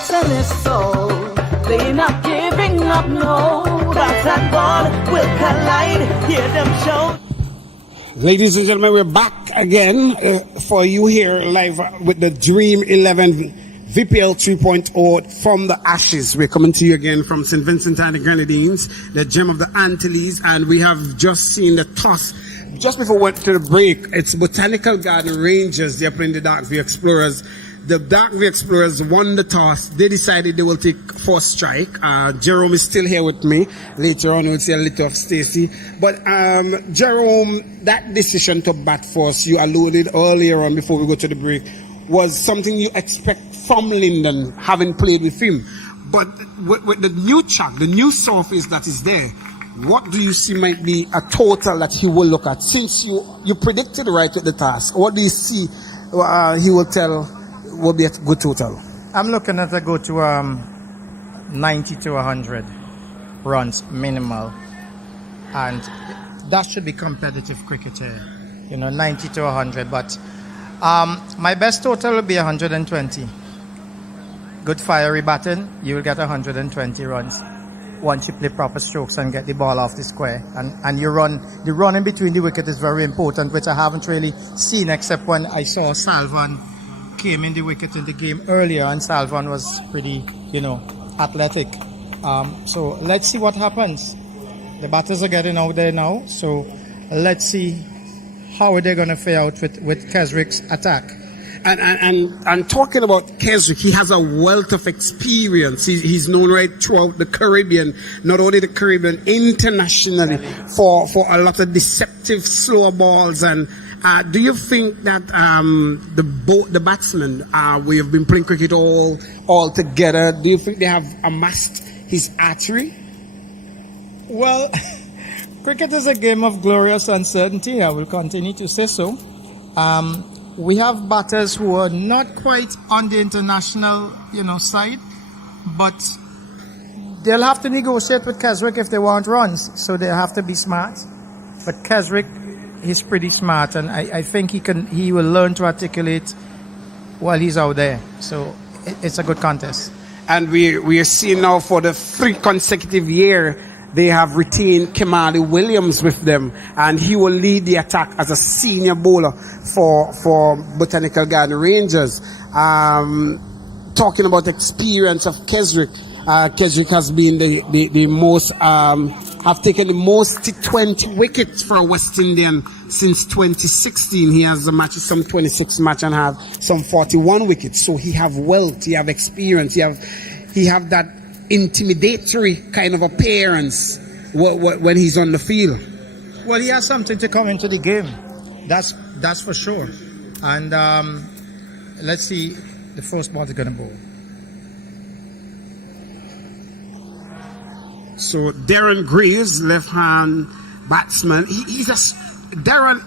hearts and his soul. They not giving up, no. That's that God will collide. Hear them shout. Ladies and gentlemen, we're back again for you here live with the Dream 11 VPL 3.0 from the ashes. We're coming to you again from St. Vincent and the Grenadines, the gem of the Antilles, and we have just seen the toss. Just before we went to the break, it's Botanical Garden Rangers. They're playing the Dark View Explorers. The Dark View Explorers won the toss. They decided they will take first strike. Jerome is still here with me. Later on, we'll see a little of Stacy. But Jerome, that decision to bat first, you alluded earlier on before we go to the break, was something you expect from Lyndon, having played with him. But with the new track, the new surface that is there, what do you see might be a total that he will look at? Since you predicted right with the task, what do you see he will tell will be a good total? I'm looking at a go to 90 to 100 runs minimal, and that should be competitive cricket here. 90 to 100. But my best total will be 120. Good fiery batting, you will get 120 runs once you play proper strokes and get the ball off the square. And the run in between the wicket is very important, which I haven't really seen except when I saw Salvan came in the wicket in the game earlier, and Salvan was pretty, athletic. So let's see what happens. The batters are getting out there now, so let's see how they're going to fare out with Keswick's attack. And talking about Keswick, he has a wealth of experience. He's known right throughout the Caribbean, not only the Caribbean, internationally, for a lot of deceptive slow balls. And do you think that the batsmen, we have been playing cricket all together, do you think they have amassed his archery? Well, cricket is a game of glorious uncertainty. I will continue to say so. We have batters who are not quite on the international, side, but they'll have to negotiate with Keswick if they want runs. So they have to be smart. But Keswick, he's pretty smart, and I think he will learn to articulate while he's out there. So it's a good contest. And we are seeing now for the 3 consecutive year, they have retained Kimali Williams with them, and he will lead the attack as a senior bowler for Botanical Garden Rangers. Talking about experience of Keswick, Keswick has been the most, have taken the most T20 wickets for a West Indian since 2016. He has some 26 match and have some 41 wickets. So he have wealth, he have experience, he have that intimidatory kind of appearance when he's on the field. Well, he has something to come into the game. That's for sure. And let's see, the first ball is going to bowl. So Darren Greaves, left-hand batsman, Darren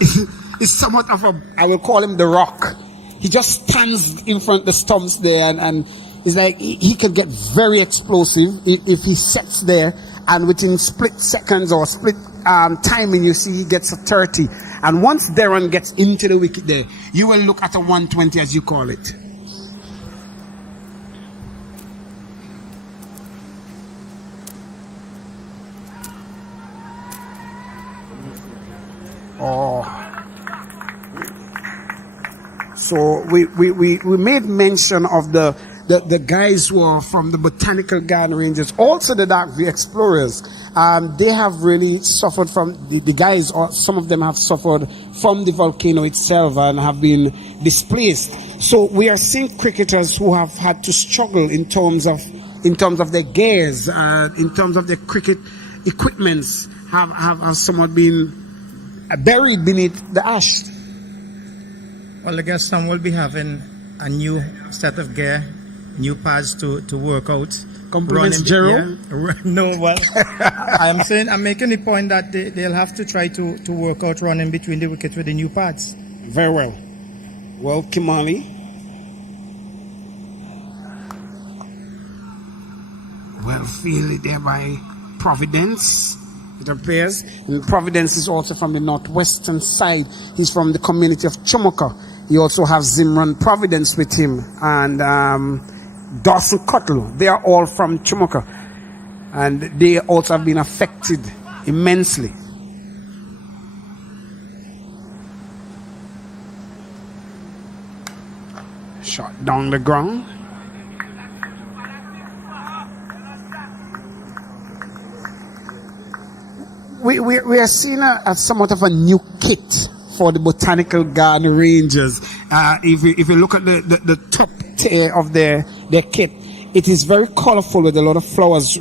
is somewhat of I will call him the Rock. He just stands in front of the stumps there, and it's like he could get very explosive if he sets there, and within split seconds or split timing, you see he gets a 30. And once Darren gets into the wicket there, you will look at a 120, as you call it. So we made mention of the guys who are from the Botanical Garden Rangers, also the Dark View Explorers. They have really suffered from the guys, or some of them have suffered from the volcano itself and have been displaced. So we are seeing cricketers who have had to struggle in terms of their gears, in terms of their cricket equipments, have somewhat been buried beneath the ash. Well, I guess some will be having a new set of gear, new pads to work out. Compliments, Jerome? Yeah. No, well, I'm making the point that they'll have to try to work out running between the wickets with the new pads. Very well. Well, Kimali. Well fielded there by Providence. It appears. And Providence is also from the northwestern side. He's from the community of Chomoka. He also has Zimran Providence with him. And Dawson Cuttle. They are all from Chumuka. And they also have been affected immensely. Shot down the ground. We are seeing a somewhat of a new kit for the Botanical Garden Rangers. If you look at the top tier of their kit, it is very colorful with a lot of flowers,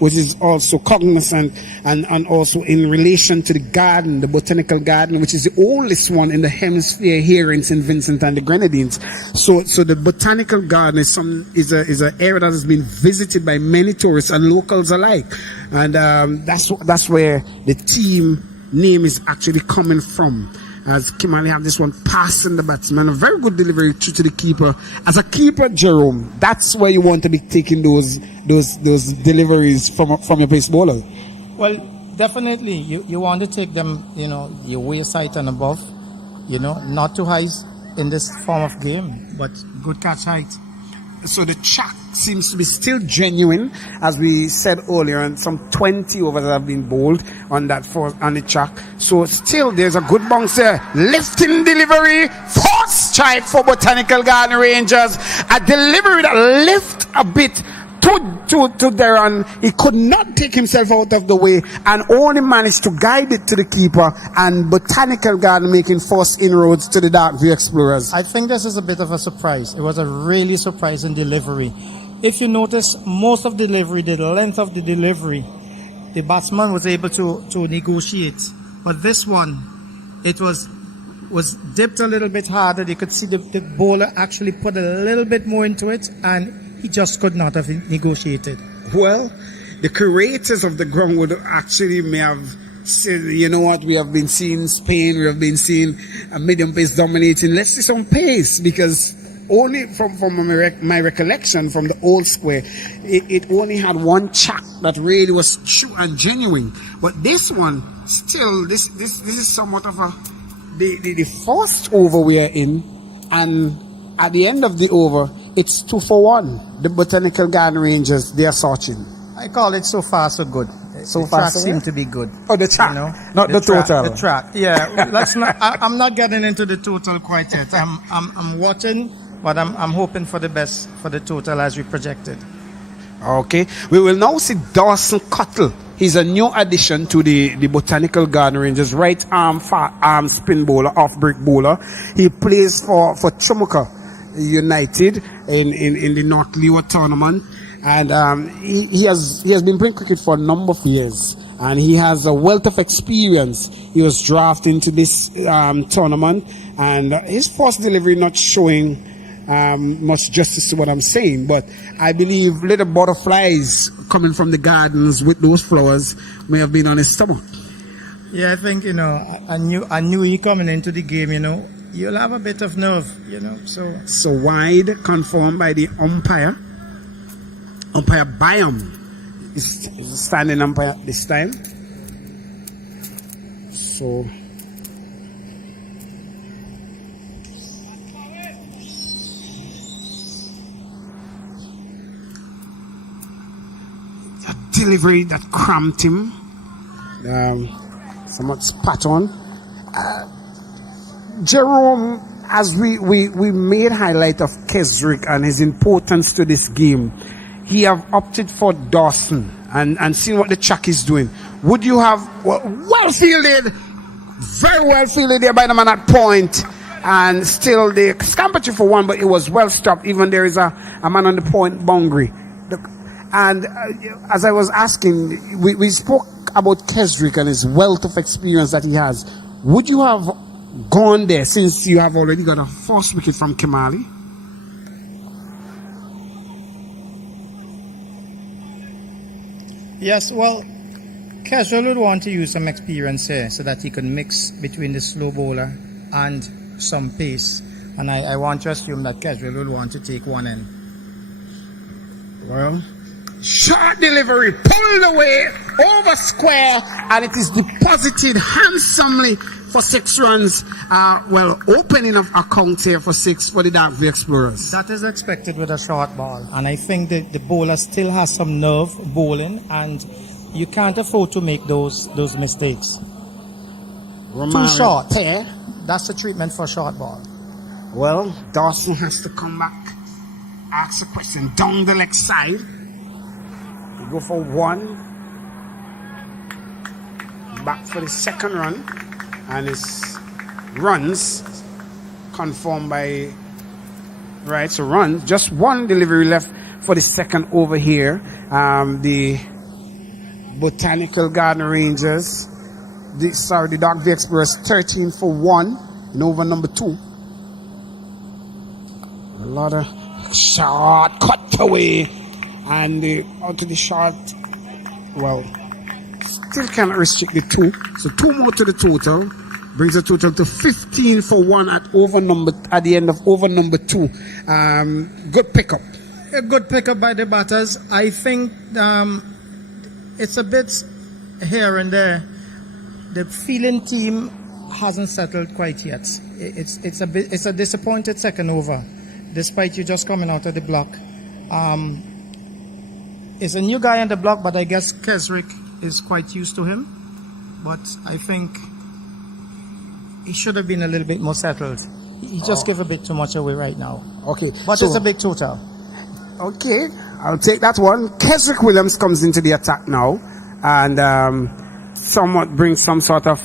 which is also cognizant and also in relation to the garden, the Botanical Garden, which is the oldest one in the hemisphere here in St. Vincent and the Grenadines. So the Botanical Garden is an area that has been visited by many tourists and locals alike, and that's where the team name is actually coming from. As Kimali have this one passing the batsman, a very good delivery to the keeper. As a keeper, Jerome, that's where you want to be taking those deliveries from your pace bowler. Well, definitely, you want to take them, your waist height and above, not too high in this form of game, but good catch height. So the track seems to be still genuine, as we said earlier, and some 20 overs have been bowled on the track. So still there's a good bounce there. Lifting delivery, force strike for Botanical Garden Rangers. A delivery that lift a bit to Darren. He could not take himself out of the way and only managed to guide it to the keeper, and Botanical Garden making first inroads to the Dark View Explorers. I think this is a bit of a surprise. It was a really surprising delivery. If you notice, most of the delivery, the length of the delivery, the batsman was able to negotiate. But this one, it was dipped a little bit harder. You could see the bowler actually put a little bit more into it, and he just could not have negotiated. Well, the creators of the ground would actually may have said, you know what, we have been seeing Spain, we have been seeing a medium pace dominating. Let's see some pace, because only from my recollection from the old square, it only had one chuck that really was true and genuine. But this one, still, this is somewhat of the first over we are in, and at the end of the over, it's 2 for 1. The Botanical Garden Rangers, they are searching. I call it so far so good. So the far track so seemed to be good. Oh, the track, not the total. The track, yeah. Let's not. I'm not getting into the total quite yet. I'm watching, but I'm hoping for the best for the total as we projected. Okay, we will now see Dawson Cuttle. He's a new addition to the Botanical Garden Rangers, right arm, far arm spin bowler, off break bowler. He plays for Chumuka United in the North Leeward tournament, and he has been playing cricket for a number of years, and he has a wealth of experience. He was drafted into this tournament, and his first delivery not showing much justice to what I'm saying, but I believe little butterflies coming from the gardens with those flowers may have been on his stomach. Yeah, I think I knew he coming into the game. You'll have a bit of nerve, So wide, confirmed by the umpire. Umpire Byam is a standing umpire this time. So a delivery that cramped him. Somewhat spot on. Jerome, as we made highlight of Keswick and his importance to this game, he have opted for Dawson and seen what the track is doing. Would you have well fielded, very well fielded there by the man at point, and still they scampered you for one, but it was well stopped. Even there is a man on the point boundary. And as I was asking, we spoke about Keswick and his wealth of experience that he has. Would you have gone there, since you have already got a first wicket from Kimali? Yes, well, Keswick would want to use some experience here so that he can mix between the slow bowler and some pace. And I want to assume that Keswick would want to take one in. Well, short delivery, pulled away, over square, and it is deposited handsomely for 6 runs. Well, opening of accounts here for 6 for the Dark View Explorers. That is expected with a short ball, and I think that the bowler still has some nerve bowling, and you can't afford to make those mistakes. Too short. Pair. That's the treatment for short ball. Well, Dawson has to come back, ask a question down the leg side. We go for 1. Back for the second run, and his runs confirmed by right. So runs, just 1 delivery left for the second over here. The Botanical Garden Rangers, the Dark View Explorers 13 for 1 in over number 2. A lot of short cut away, and out to the short. Well, still cannot restrict the 2, so 2 more to the total, brings the total to 15 for 1 at the end of over number 2. Good pickup. A good pickup by the batters. I think it's a bit here and there. The fielding team hasn't settled quite yet. It's a disappointed second over, despite you just coming out of the block. It's a new guy on the block, but I guess Keswick is quite used to him. But I think he should have been a little bit more settled. He just gave a bit too much away right now. Okay, but so, it's a big total. Okay, I'll take that one. Keswick Williams comes into the attack now, and somewhat brings some sort of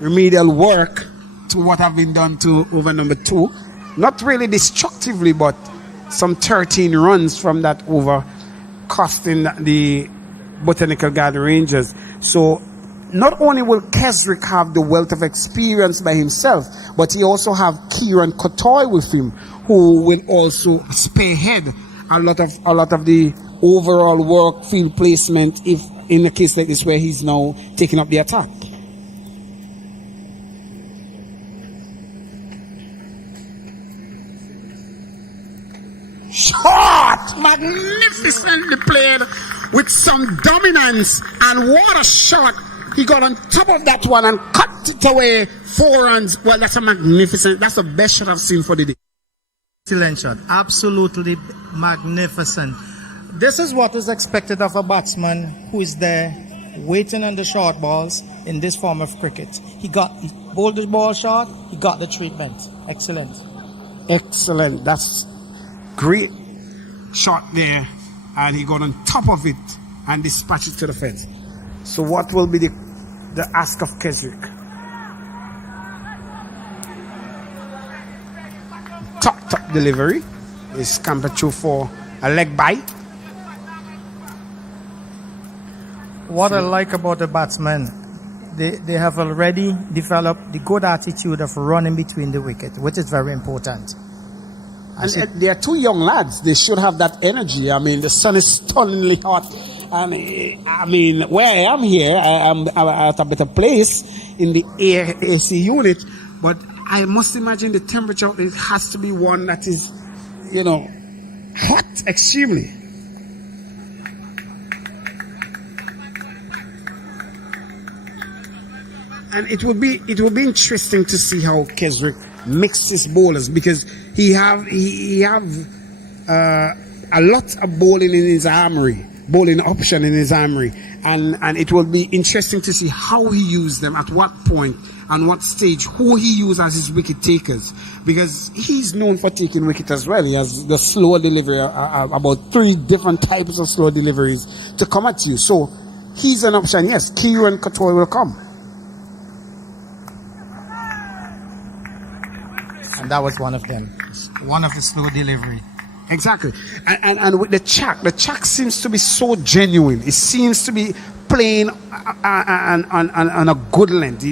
remedial work to what have been done to over number 2. Not really destructively, but some 13 runs from that over, costing the Botanical Garden Rangers. So not only will Keswick have the wealth of experience by himself, but he also have Kieran Kotoy with him, who will also spearhead a lot of the overall work, field placement, if in a case like this where he's now taking up the attack. Shot! Magnificently played with some dominance, and what a shot! He got on top of that one and cut it away. 4 runs. Well, that's that's the best shot I've seen for the day. Excellent shot. Absolutely magnificent. This is what is expected of a batsman who is there waiting on the short balls in this form of cricket. He bowled the ball short, he got the treatment. Excellent. Excellent. That's great shot there, and he got on top of it and dispatched it to the fence. So what will be the ask of Keswick? Top delivery is campered through for a leg bye. What I like about the batsmen, they have already developed the good attitude of running between the wicket, which is very important. And they are 2 young lads. They should have that energy. I mean, the sun is stunningly hot. And I mean, where I am here, I'm at a better place in the AC unit. But I must imagine the temperature, it has to be one that is, hot extremely. And it will be interesting to see how Keswick mixes bowlers, because he have a lot of bowling in his armory, bowling option in his armory, and it will be interesting to see how he used them, at what point and what stage, who he used as his wicket takers, because he's known for taking wicket as well. He has the slow delivery, about 3 different types of slow deliveries to come at you. So he's an option. Yes, Kieran Kotoy will come. And that was one of them. One of the slow delivery. Exactly. And with the Chak seems to be so genuine. It seems to be playing on a good length.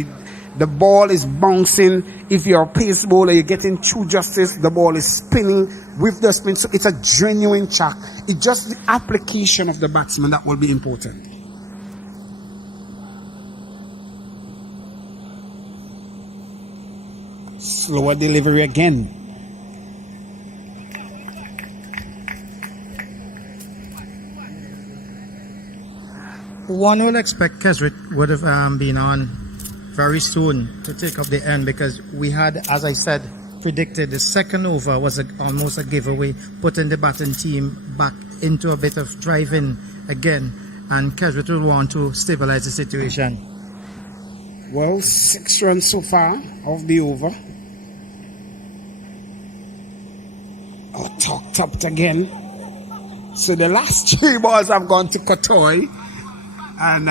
The ball is bouncing. If you're a pace bowler, you're getting true justice. The ball is spinning with the spin. So it's a genuine Chak. It's just the application of the batsman that will be important. Slower delivery again. One will expect Keswick would have been on very soon to take up the end, because we had, as I said, predicted the second over was almost a giveaway, putting the batting team back into a bit of driving again, and Keswick will want to stabilize the situation. Well, 6 runs so far of the over. Oh, tapped again. So the last 3 balls have gone to Kotoy, and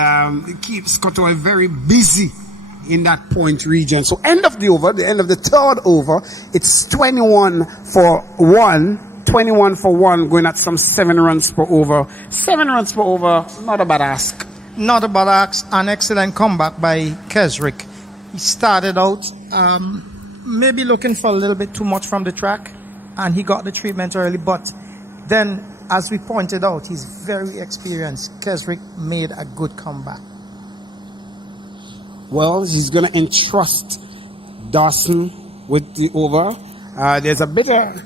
it keeps Kotoy very busy in that point region. So end of the over, the end of the 3rd over, it's 21 for 1. 21 for 1, going at some 7 runs per over. 7 runs per over, not a bad ask. Not a bad ask, an excellent comeback by Keswick. He started out maybe looking for a little bit too much from the track, and he got the treatment early, but then, as we pointed out, he's very experienced. Keswick made a good comeback. Well, he's going to entrust Dawson with the over. There's a bit of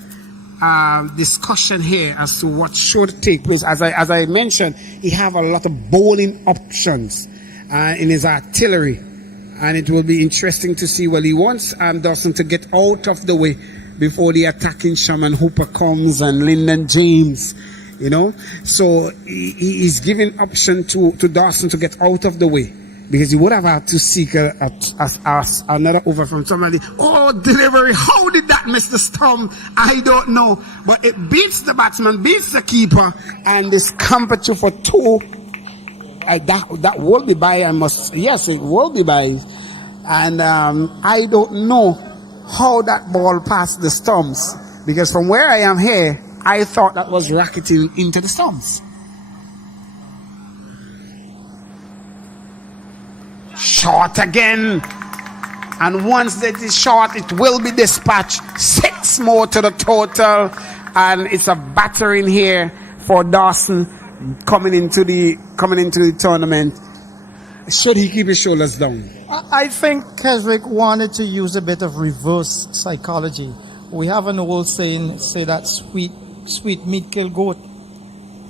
discussion here as to what should take place. As I mentioned, he have a lot of bowling options in his artillery, and it will be interesting to see. Well, he wants Dawson to get out of the way before the attacking Shaman Hooper comes and Lyndon James, you know. So he is giving option to Dawson to get out of the way, because he would have had to seek another over from somebody. Oh, delivery, how did that miss the stump? I don't know. But it beats the batsman, beats the keeper, and this competition for 2. That will be by, yes, it will be by. And I don't know how that ball passed the stumps, because from where I am here, I thought that was racketing into the stumps. Short again, and once that is short, it will be dispatched. 6 more to the total, and it's a battering here for Dawson coming into the tournament. Should he keep his shoulders down? I think Keswick wanted to use a bit of reverse psychology. We have an old saying, say that sweet meat kill goat,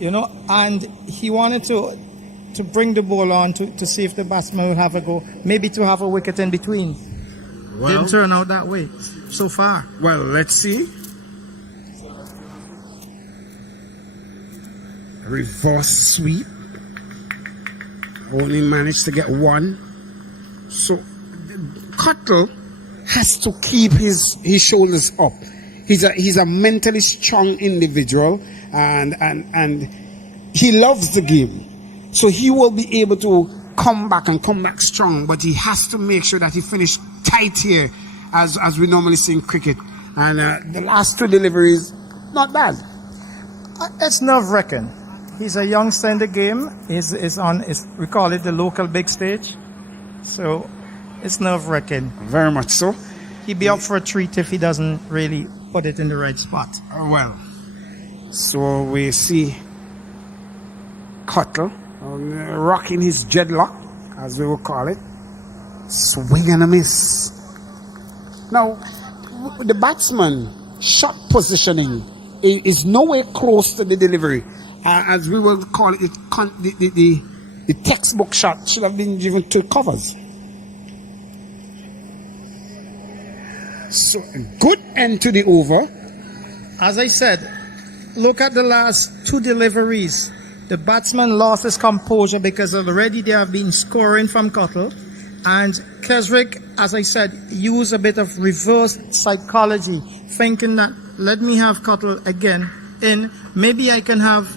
you know, and he wanted to bring the ball on to see if the batsman would have a go, maybe to have a wicket in between. Well, didn't turn out that way so far. Well, let's see. Reverse sweep. Only managed to get 1. So Cuttle has to keep his shoulders up. He's a mentally strong individual, and he loves the game. So he will be able to come back strong, but he has to make sure that he finishes tight here, as we normally see in cricket. And the last 2 deliveries, not bad. It's nerve-wracking. He's a youngster in the game. We call it the local big stage. So it's nerve-wracking. Very much so. He'd be up for a treat if he doesn't really put it in the right spot. Well, so we see Cuttle rocking his dreadlock, as we will call it. Swing and a miss. Now, the batsman shot positioning is nowhere close to the delivery. As we will call it, the textbook shot should have been given 2 covers. So, good end to the over. As I said, look at the last 2 deliveries. The batsman lost his composure because already they have been scoring from Cuttle. And Keswick, as I said, used a bit of reverse psychology, thinking that, let me have Cuttle again in. Maybe I can have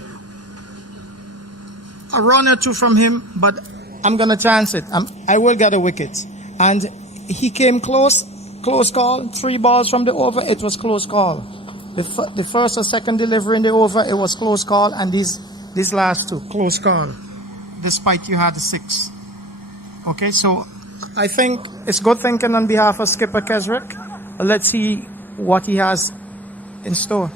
a run or 2 from him, but I'm going to chance it. I will get a wicket. And he came close call. 3 balls from the over, it was close call. The first or second delivery in the over, it was close call, and these last 2, close call, despite you had a 6. Okay, so I think it's good thinking on behalf of Skipper Keswick. Let's see what he has in store.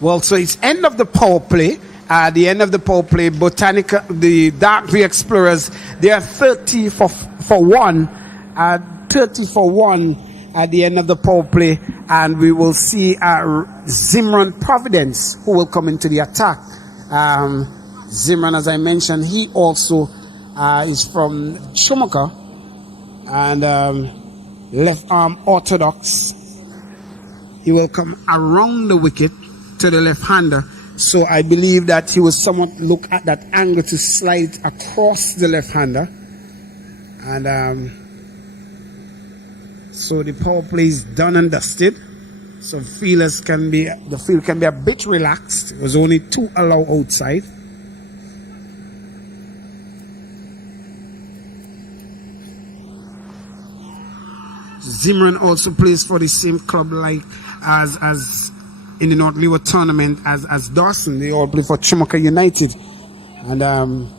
Well, so it's end of the power play. The end of the power play, Botanical, the Dark Blue Explorers, they are 30 for 1. 30 for 1 at the end of the power play, and we will see Zimran Providence, who will come into the attack. Zimran, as I mentioned, he also is from Schumacher, and left arm orthodox. He will come around the wicket to the left-hander. So I believe that he will somewhat look at that angle to slide across the left-hander. And so the power play is done and dusted. So the field can be a bit relaxed. It was only 2 allowed outside. Zimran also plays for the same club like as in the North Leeward tournament as Dawson. They all play for Chimoka United. And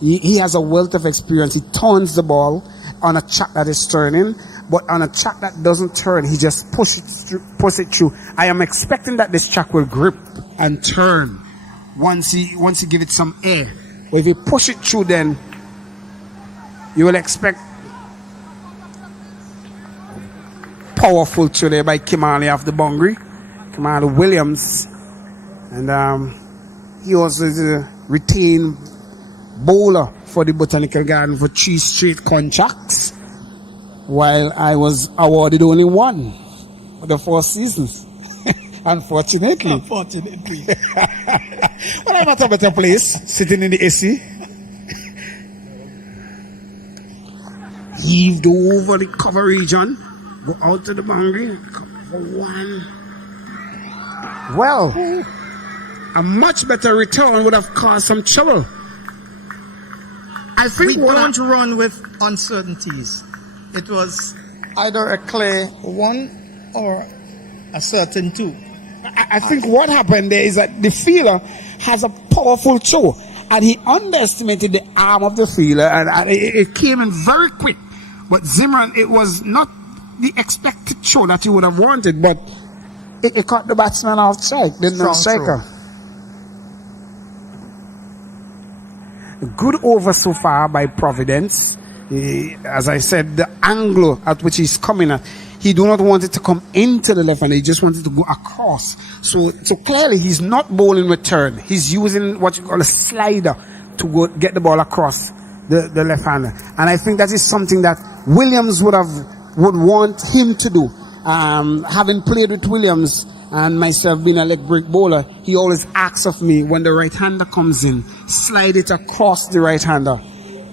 he has a wealth of experience. He turns the ball on a track that is turning, but on a track that doesn't turn, he just pushes it through. I am expecting that this track will grip and turn once he give it some air. But if you push it through, then you will expect powerful through there by Kimali off the boundary. Kimali Williams. And he also is a retained bowler for the Botanical Garden for 3 straight contracts, while I was awarded only 1 for the 4 seasons. Unfortunately. But I'm at a better place, sitting in the AC. Heaved over the cover region, go out to the boundary, come for 1. Well, a much better return would have caused some trouble. I think we don't run with uncertainties. It was either a clear 1 or a certain 2. I think what happened there is that the fielder has a powerful throw, and he underestimated the arm of the fielder, and it came in very quick. But Zimran, it was not the expected throw that he would have wanted, but it caught the batsman off strike, the non-striker. Good over so far by Providence. As I said, the angle at which he's coming at, he do not want it to come into the left hand, he just wanted to go across. So clearly he's not bowling with turn. He's using what you call a slider to go get the ball across the left hander. And I think that is something that Williams would want him to do. Having played with Williams and myself being a leg break bowler, he always asks of me when the right hander comes in, slide it across the right hander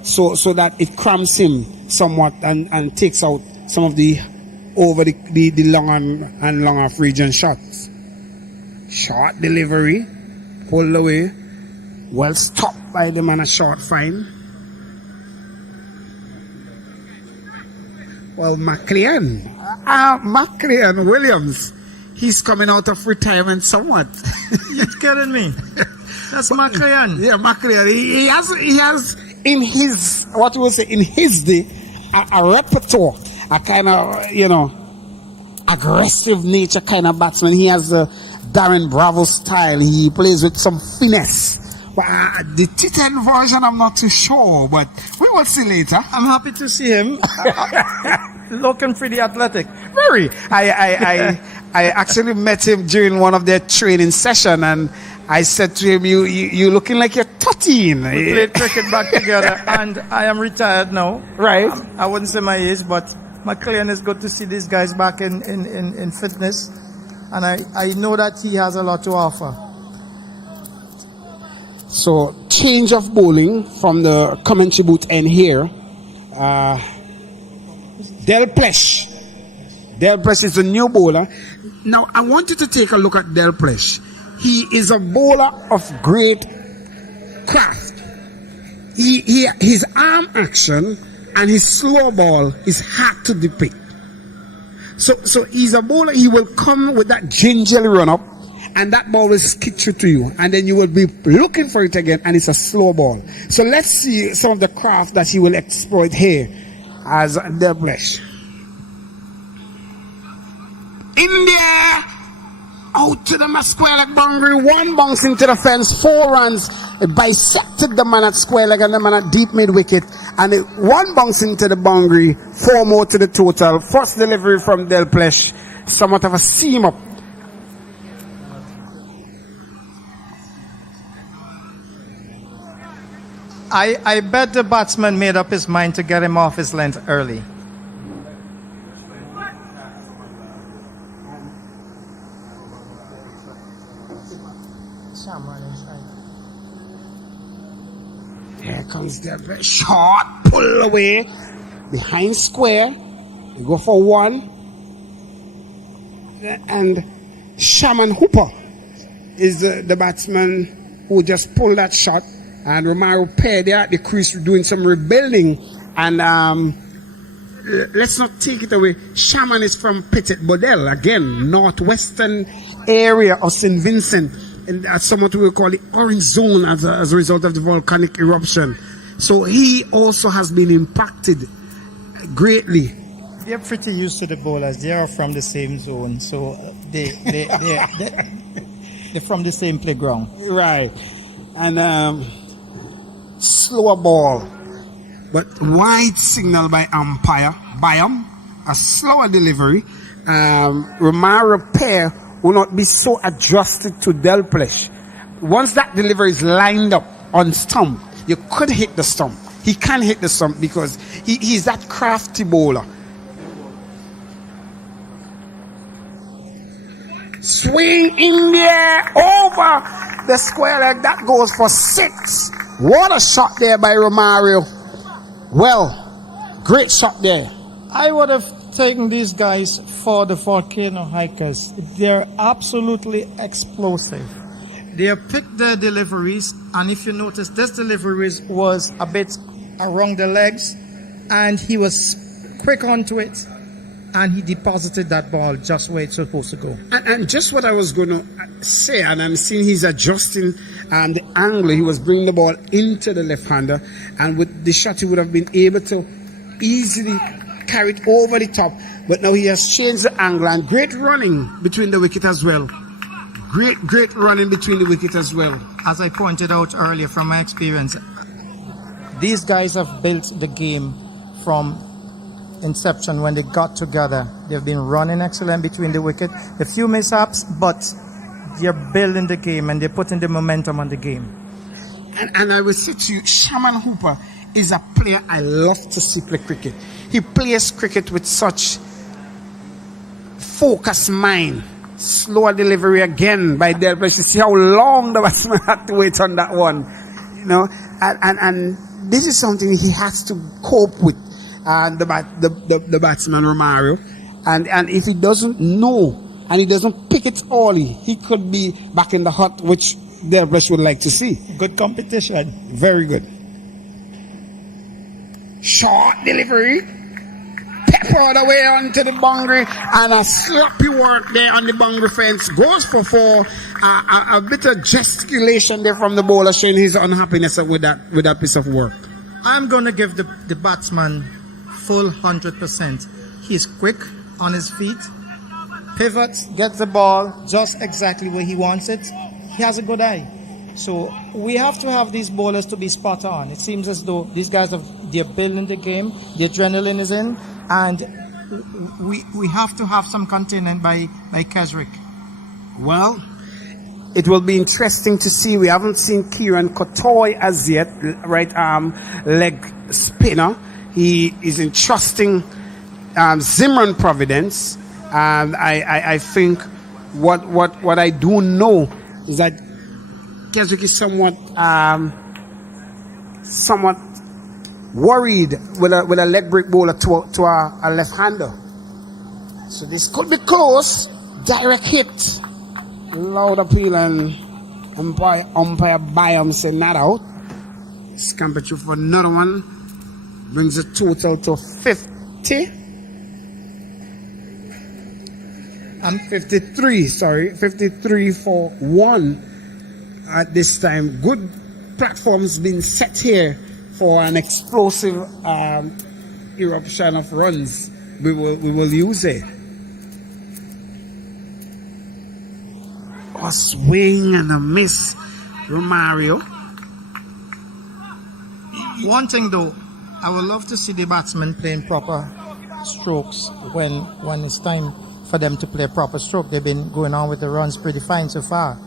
so that it cramps him somewhat and takes out some of the over the long and long off region shots. Short delivery, pulled away, well stopped by the man, a short fine. Well, McLean Williams, he's coming out of retirement somewhat. You're kidding me? That's McLean. Yeah, McLean. He has in his, what you would say, in his day, a repertoire, a kind of, aggressive nature kind of batsman. He has the Darren Bravo style. He plays with some finesse. The T10 version, I'm not too sure, but we will see later. I'm happy to see him. Looking pretty athletic. Very. I actually met him during one of their training session, and I said to him, you looking like you're 13. We played cricket back together, and I am retired now. Right. I wouldn't say my age, but McLean is good to see these guys back in fitness, and I know that he has a lot to offer. So, change of bowling from the commentary booth end here. Del Plesh. Del Plesh is a new bowler. Now, I want you to take a look at Del Plesh. He is a bowler of great craft. His arm action and his slow ball is hard to depict. So he's a bowler, he will come with that gingerly run up, and that ball will skid through to you, and then you will be looking for it again, and it's a slow ball. So let's see some of the craft that he will exploit here as Del Plesh. India out to the square leg boundary, 1 bounce into the fence, 4 runs. It bisected the man at square leg and the man at deep mid wicket, and 1 bounce into the boundary, 4 more to the total. First delivery from Del Plesh, somewhat of a seam up. I bet the batsman made up his mind to get him off his length early. Shaman inside. Here comes the very short pull away behind square. You go for one. And Shaman Hooper is the batsman who just pulled that shot. And Romaro Pair, they are at the crease doing some rebuilding. And let's not take it away. Shaman is from Petit Bodel, again, northwestern area of St. Vincent. And that's somewhat we will call the orange zone as a result of the volcanic eruption. So he also has been impacted greatly. They're pretty used to the bowlers. They are from the same zone, so they're from the same playground. Right. And slower ball, but wide signal by umpire. Byam, a slower delivery. Romaro Pair will not be so adjusted to Delplesh. Once that delivery is lined up on stump, you could hit the stump. He can hit the stump because he's that crafty bowler. Swing in the air over the square leg. That goes for 6. What a shot there by Romario. Well, great shot there. I would have taken these guys for the volcano hikers. They're absolutely explosive. They have picked their deliveries, and if you notice, this deliveries was a bit around the legs, and he was quick onto it, and he deposited that ball just where it's supposed to go. And just what I was going to say, and I'm seeing he's adjusting the angle. He was bringing the ball into the left-hander, and with the shot he would have been able to easily carry it over the top. But now he has changed the angle, and great running between the wicket as well. Great running between the wicket as well. As I pointed out earlier from my experience, these guys have built the game from inception. When they got together, they've been running excellent between the wicket. A few mishaps, but they're building the game and they're putting the momentum on the game. And I will say to you, Shaman Hooper is a player I love to see play cricket. He plays cricket with such focused mind. Slower delivery again by Delplesh. You see how long the batsman had to wait on that one. You know, and this is something he has to cope with. The batsman Romario, and if he doesn't know and he doesn't pick it early, he could be back in the hut, which Delplesh would like to see. Good competition. Very good. Short delivery, peppered away onto the boundary, and a sloppy work there on the boundary fence. Goes for 4. A bit of gesticulation there from the bowler, showing his unhappiness with that piece of work. I'm going to give the batsman full 100%. He's quick on his feet, pivots, gets the ball just exactly where he wants it. He has a good eye. So we have to have these bowlers to be spot on. It seems as though these guys they're building the game, the adrenaline is in, and we have to have some containment by Kesrick. Well, it will be interesting to see. We haven't seen Kieran Kotoy as yet, right arm leg spinner. He is entrusting Zimran Providence. I think what I do know is that Keswick is somewhat worried with a leg break bowler to a left-hander. So this could be close. Direct hit. Loud appeal, and umpire Byam said not out. Scamper through for another one. Brings the total to 50. And 53, sorry. 53 for 1 at this time. Good platforms been set here for an explosive eruption of runs. We will use it. A swing and a miss, Romario. One thing though, I would love to see the batsmen playing proper strokes when it's time for them to play a proper stroke. They've been going on with the runs pretty fine so far.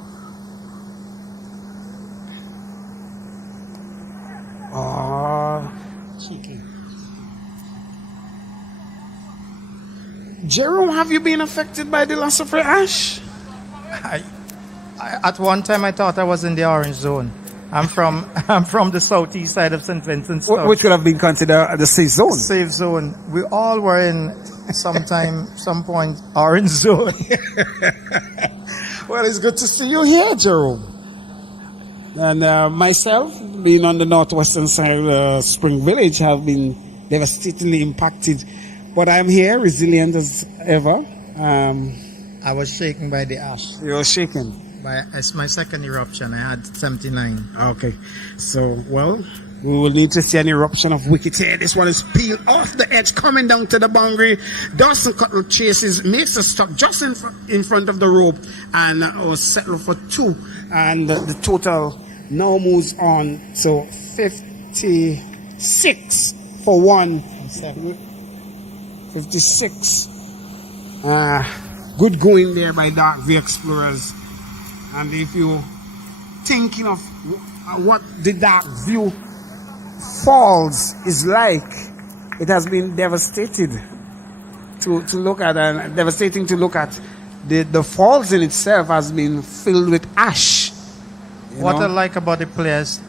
Oh, cheeky. Jerome, have you been affected by the loss of your Ash? At one time, I thought I was in the orange zone. I'm from the southeast side of St. Vincent. Which could have been considered the safe zone. Safe zone. We all were in some point, orange zone. Well, it's good to see you here, Jerome. And myself, being on the northwestern side of Spring Village, have been devastatingly impacted. But I'm here, resilient as ever. I was shaken by the ash. You were shaken. It's my second eruption. I had 79. Okay. So, well, we will need to see an eruption of wicked hair. This one is peeled off the edge, coming down to the boundary. Dawson Cuttle chases, makes a stop just in front of the rope, and was settled for 2. And the total now moves on. So 56 for 1. 56. Good going there by Dark View Explorers. And if you're thinking of what the Dark View Falls is like, it has been devastated to look at, and devastating to look at. The falls in itself has been filled with ash. What I like about the players,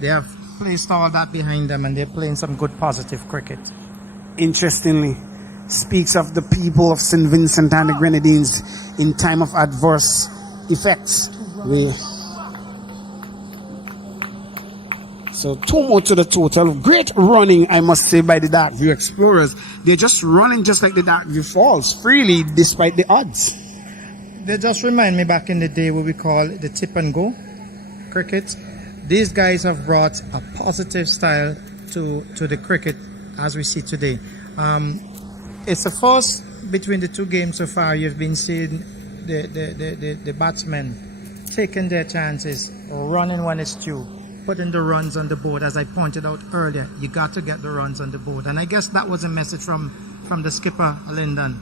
they have placed all that behind them and they're playing some good positive cricket. Interestingly, speaks of the people of St. Vincent and the Grenadines in time of adverse effects. So 2 more to the total. Great running, I must say, by the Dark View Explorers. They're just running just like the Dark View Falls, freely despite the odds. They just remind me back in the day what we call the tip and go cricket. These guys have brought a positive style to the cricket as we see today. It's the first between the 2 games so far you've been seeing the batsmen taking their chances, running when it's due, putting the runs on the board. As I pointed out earlier, you got to get the runs on the board, and I guess that was a message from the skipper Lyndon.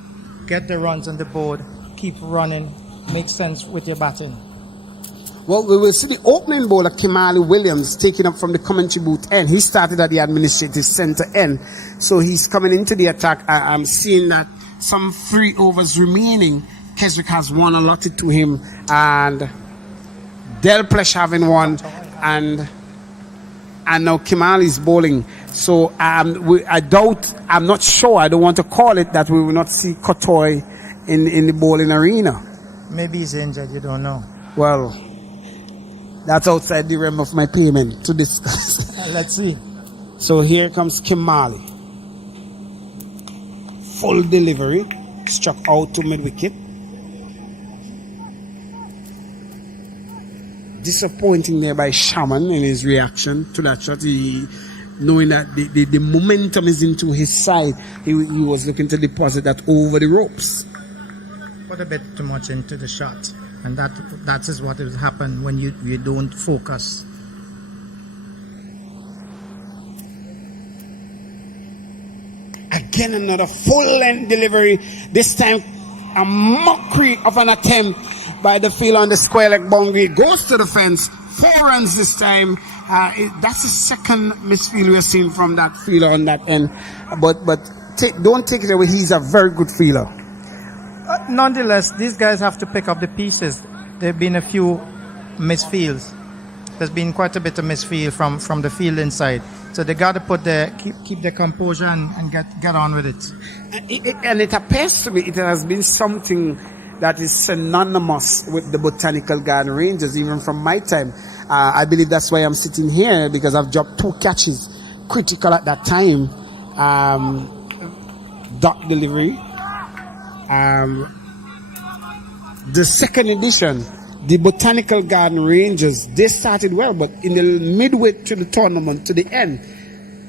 Get the runs on the board, keep running, make sense with your batting. Well, we will see the opening bowler Kimali Williams taking up from the commentary booth end. He started at the administrative center end, so he's coming into the attack. I'm seeing that some 3 overs remaining. Keswick has 1 allotted to him, and Delplesh having 1, and now Kimali is bowling. So I doubt, I'm not sure, I don't want to call it that we will not see Kotoy in the bowling arena. Maybe he's injured, you don't know. Well, that's outside the realm of my payment to discuss. Let's see. So here comes Kimali. Full delivery, struck out to mid-wicket. Disappointing there by Shaman in his reaction to that shot. He, knowing that the momentum is into his side, he was looking to deposit that over the ropes. Put a bit too much into the shot, and that is what will happen when you don't focus. Again, another full-length delivery. This time, a mockery of an attempt by the fielder on the square leg boundary. It goes to the fence. 4 runs this time. That's the second misfield we've seen from that fielder on that end. But don't take it away. He's a very good fielder. Nonetheless, these guys have to pick up the pieces. There have been a few misfields. There's been quite a bit of misfield from the field inside. So they got to keep their composure and get on with it. And it appears to me it has been something that is synonymous with the Botanical Garden Rangers, even from my time. I believe that's why I'm sitting here, because I've dropped 2 catches, critical at that time. Dot delivery. The second edition, the Botanical Garden Rangers, they started well, but in the midway to the tournament, to the end,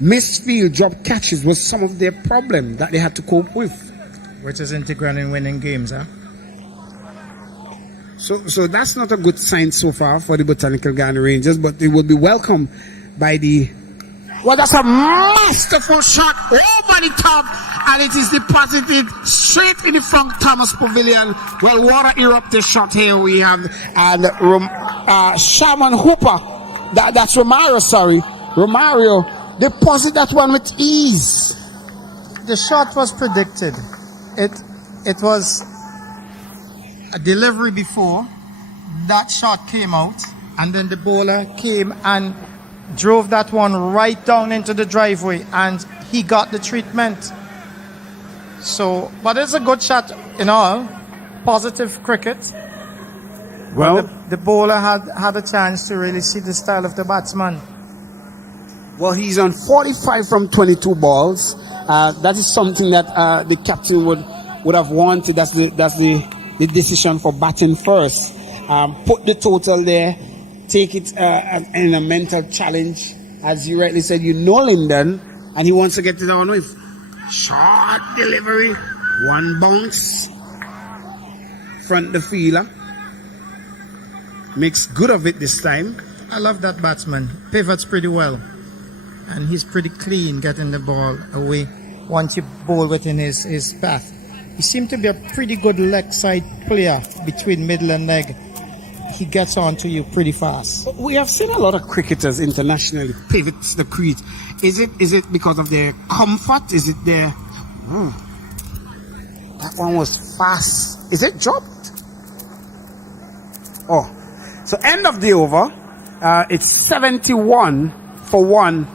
misfield drop catches was some of their problem that they had to cope with. Which is integral in winning games, huh? So that's not a good sign so far for the Botanical Garden Rangers, but it will be welcomed by the... Well, that's a masterful shot over the top, and it is deposited straight in the Frank Thomas Pavilion. Well, what a eruptive shot here we have. And Shaman Hooper, that's Romario, sorry. Romario deposit that one with ease. The shot was predicted. It was a delivery before, that shot came out, and then the bowler came and drove that one right down into the driveway, and he got the treatment. So, but it's a good shot in all. Positive cricket. Well, the bowler had a chance to really see the style of the batsman. well, he's on 45 from 22 balls. That is something that the captain would have wanted. That's the decision for batting first. Put the total there. Take it in a mental challenge. As you rightly said, you know Lyndon, and he wants to get it on with short delivery, one bounce, front the fielder, makes good of it this time. I love that batsman. Pivots pretty well, and he's pretty clean getting the ball away once you bowl within his path. He seemed to be a pretty good leg side player between middle and leg. He gets on to you pretty fast. We have seen a lot of cricketers internationally pivot the crease. Is it because of their comfort? Is it their... that one was fast. Is it dropped? Oh. So end of the over. It's 71 for 1.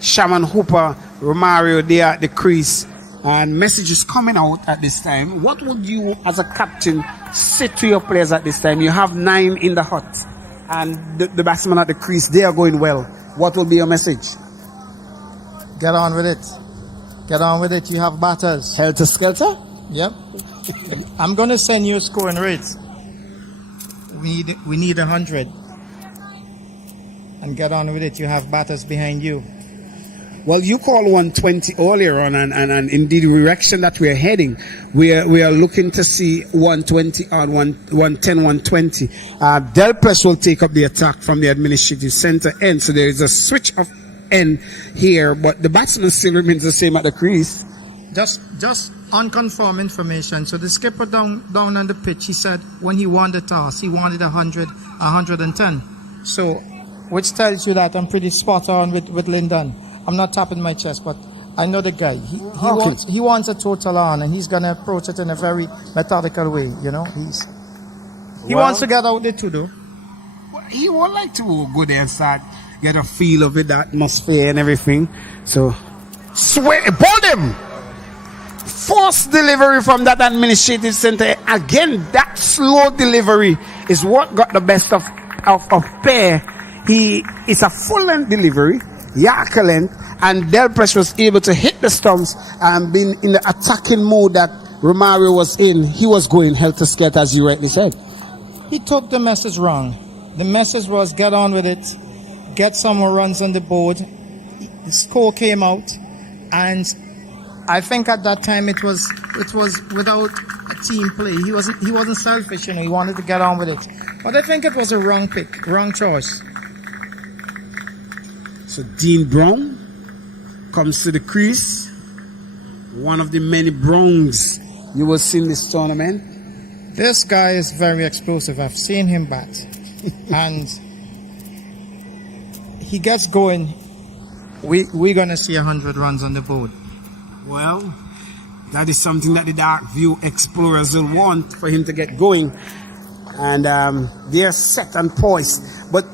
Shaman Hooper, Romario, they are at the crease. And messages coming out at this time. What would you, as a captain, say to your players at this time? You have 9 in the hut, and the batsmen at the crease, they are going well. What will be your message? Get on with it. Get on with it. You have batters. Helter skelter? Yep. I'm going to send you scoring rates. We need 100. And get on with it. You have batters behind you. Well, you called 120 earlier on, and indeed the direction that we're heading, we are looking to see 120 on 110, 120. Del Press will take up the attack from the administrative center end, so there is a switch of end here, but the batsman still remains the same at the crease. Just unconfirmed information. So the skipper down on the pitch, he said when he won the toss, he wanted 100, 110. So, which tells you that I'm pretty spot on with Lyndon. I'm not tapping my chest, but I know the guy. He wants a total on, and he's gonna approach it in a very methodical way. You know, he wants to get out there too, though. He would like to go there and start get a feel of it, the atmosphere and everything. So, ball him. Forced delivery from that administrative center. Again, that slow delivery is what got the best of Pair. It's a full length delivery. Yarker length, and Del Press was able to hit the stumps and being in the attacking mode that Romario was in. He was going helter-skelter, as you rightly said. He took the message wrong. The message was get on with it, get some more runs on the board. The score came out, and I think at that time it was without a team play. He wasn't selfish, you know. He wanted to get on with it, but I think it was a wrong pick, wrong choice. So Dean Brown comes to the crease. One of the many Browns you will see in this tournament. This guy is very explosive. I've seen him bat. And he gets going. We're going to see 100 runs on the board. Well, that is something that the Dark View Explorers will want for him to get going. And they are set and poised. But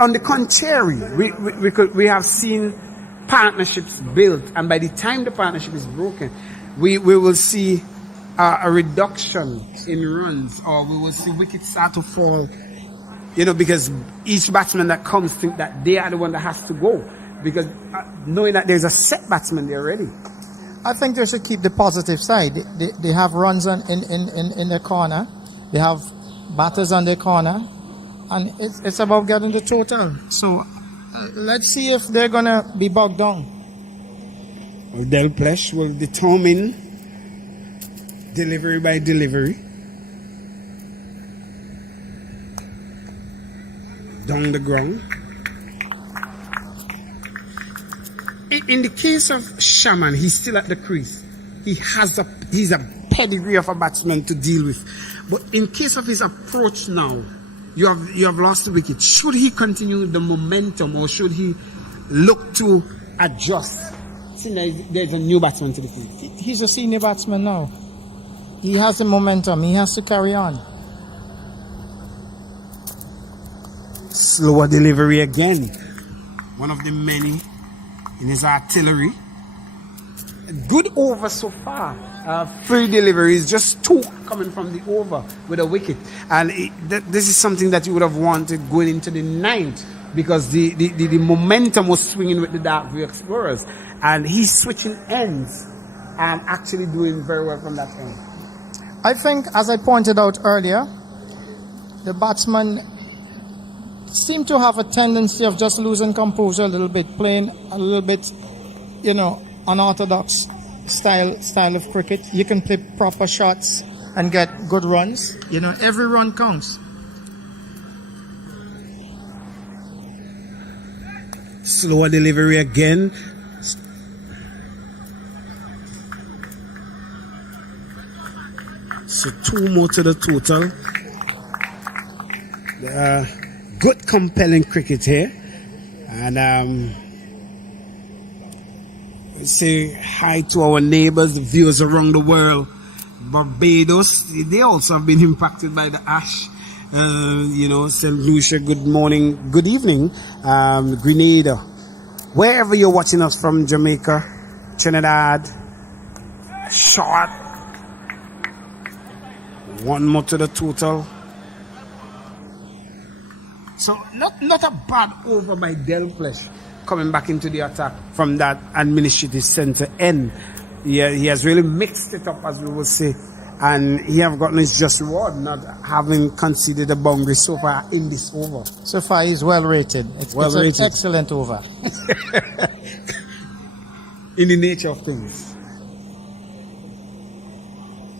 on the contrary, we have seen partnerships built, and by the time the partnership is broken, we will see a reduction in runs, or we will see wickets start to fall. You know, because each batsman that comes think that they are the one that has to go, because knowing that there's a set batsman there already. I think they should keep the positive side. They have runs in the corner. They have batters on the corner. And it's about getting the total. So let's see if they're going to be bogged down. Well, Del Press will determine delivery by delivery. Down the ground. In the case of Shaman, he's still at the crease. He's a pedigree of a batsman to deal with. But in case of his approach now, you have lost the wicket. Should he continue the momentum, or should he look to adjust? See, there's a new batsman to the field. He's a senior batsman now. He has the momentum. He has to carry on. Slower delivery again. One of the many in his artillery. Good over so far. 3 deliveries, just 2 coming from the over with a wicket. And this is something that you would have wanted going into the 9th, because the momentum was swinging with the Dark View Explorers. And he's switching ends and actually doing very well from that end. I think, as I pointed out earlier, the batsman seemed to have a tendency of just losing composure a little bit, playing a little bit, unorthodox style of cricket. You can play proper shots and get good runs. Every run counts. Slower delivery again. So 2 more to the total. Good compelling cricket here. And we say hi to our neighbors, the viewers around the world. Barbados, they also have been impacted by the ash. St. Lucia, good morning, good evening. Grenada, wherever you're watching us from, Jamaica, Trinidad, short. 1 more to the total. So not a bad over by Delplesh, coming back into the attack from that administrative center end. He has really mixed it up, as we will say, and he have gotten his just reward, not having conceded a boundary so far in this over. So far, he's well rated. It's an excellent over. In the nature of things.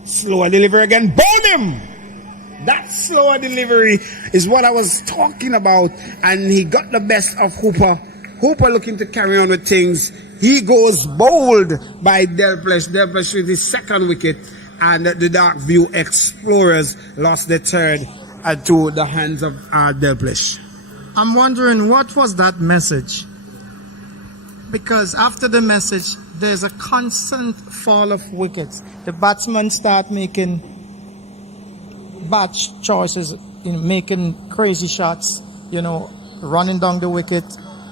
Slower delivery again. Bowled him! That slower delivery is what I was talking about, and he got the best of Hooper. Hooper looking to carry on with things. He goes bowled by Delplesh. Delplesh with his 2nd wicket, and the Dark View Explorers lost their 3rd to the hands of Delplesh. I'm wondering, what was that message? Because after the message, there's a constant fall of wickets. The batsmen start making bad choices, making crazy shots, running down the wicket.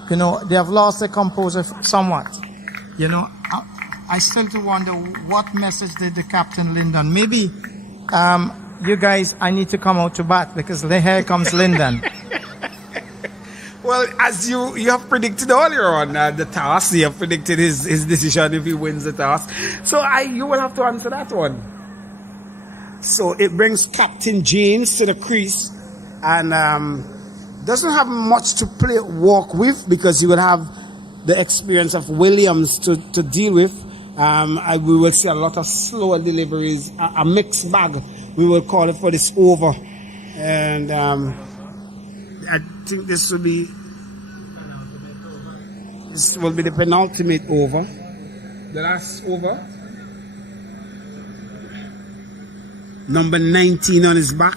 They have lost their composure somewhat. I still to wonder, what message did the captain Lyndon? Maybe you guys, I need to come out to bat, because here comes Lyndon. Well, as you have predicted earlier on the toss, you have predicted his decision if he wins the toss. So you will have to answer that one. So it brings Captain James to the crease, and doesn't have much to walk with, because he will have the experience of Williams to deal with. We will see a lot of slower deliveries, a mixed bag, we will call it, for this over. And I think this will be the penultimate over, the last over. Number 19 on his back,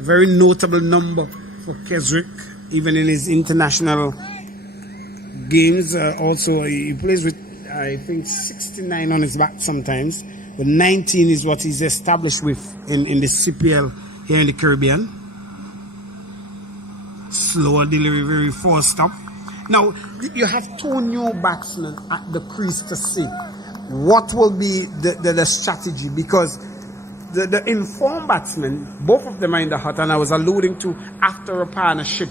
very notable number for Keswick, even in his international games. Also, he plays with, I think, 69 on his back sometimes, but 19 is what he's established with in the CPL here in the Caribbean. Slower delivery, very forced up. Now, you have 2 new batsmen at the crease to see what will be the strategy, because the informed batsmen, both of them are in the hut, and I was alluding to, after a partnership,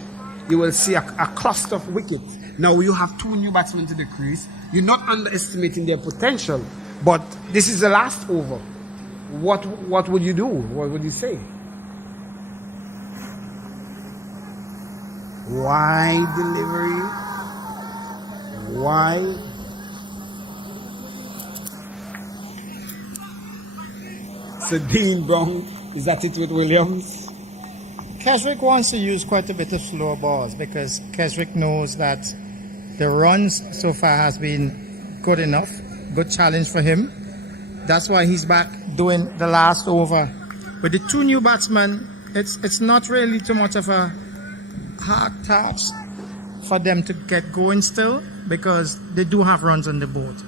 you will see a cluster of wickets. Now you have 2 new batsmen to the crease. You're not underestimating their potential, but this is the last over. What would you do? What would you say? Wide delivery. Wide. So Dean Brown, is that it with Williams? Keswick wants to use quite a bit of slower balls, because Keswick knows that the runs so far has been good enough, good challenge for him. That's why he's back doing the last over. With the 2 new batsmen, it's not really too much of a hard task for them to get going still, because they do have runs on the board.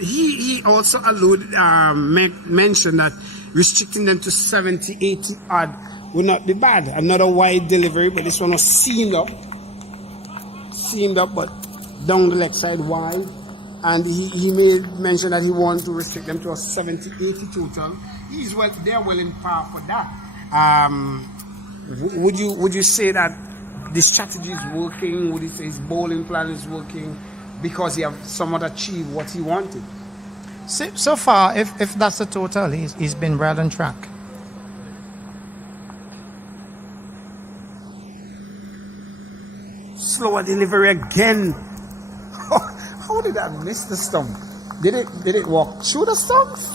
He also mentioned that restricting them to 70, 80 odd would not be bad. Another wide delivery, but this one was seamed up, but down the leg side wide. And he made mention that he wanted to restrict them to a 70-80 total. They're well in par for that. Would you say that the strategy is working? Would you say his bowling plan is working because he have somewhat achieved what he wanted? So far, if that's the total, he's been right on track. Slower delivery again. How did I miss the stump? Did it walk through the stumps?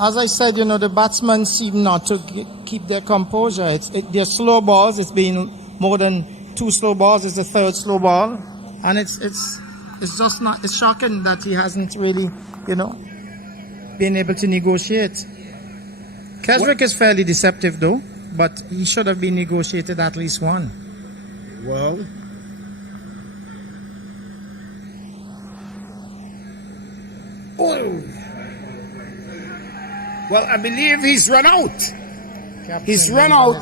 As I said, the batsmen seem not to keep their composure. They're slow balls. It's been more than 2 slow balls. It's the 3rd slow ball, and it's just not. It's shocking that he hasn't really, been able to negotiate. Keswick is fairly deceptive though, but he should have been negotiated at least one. Well. Oh. Well, I believe he's run out. He's run out.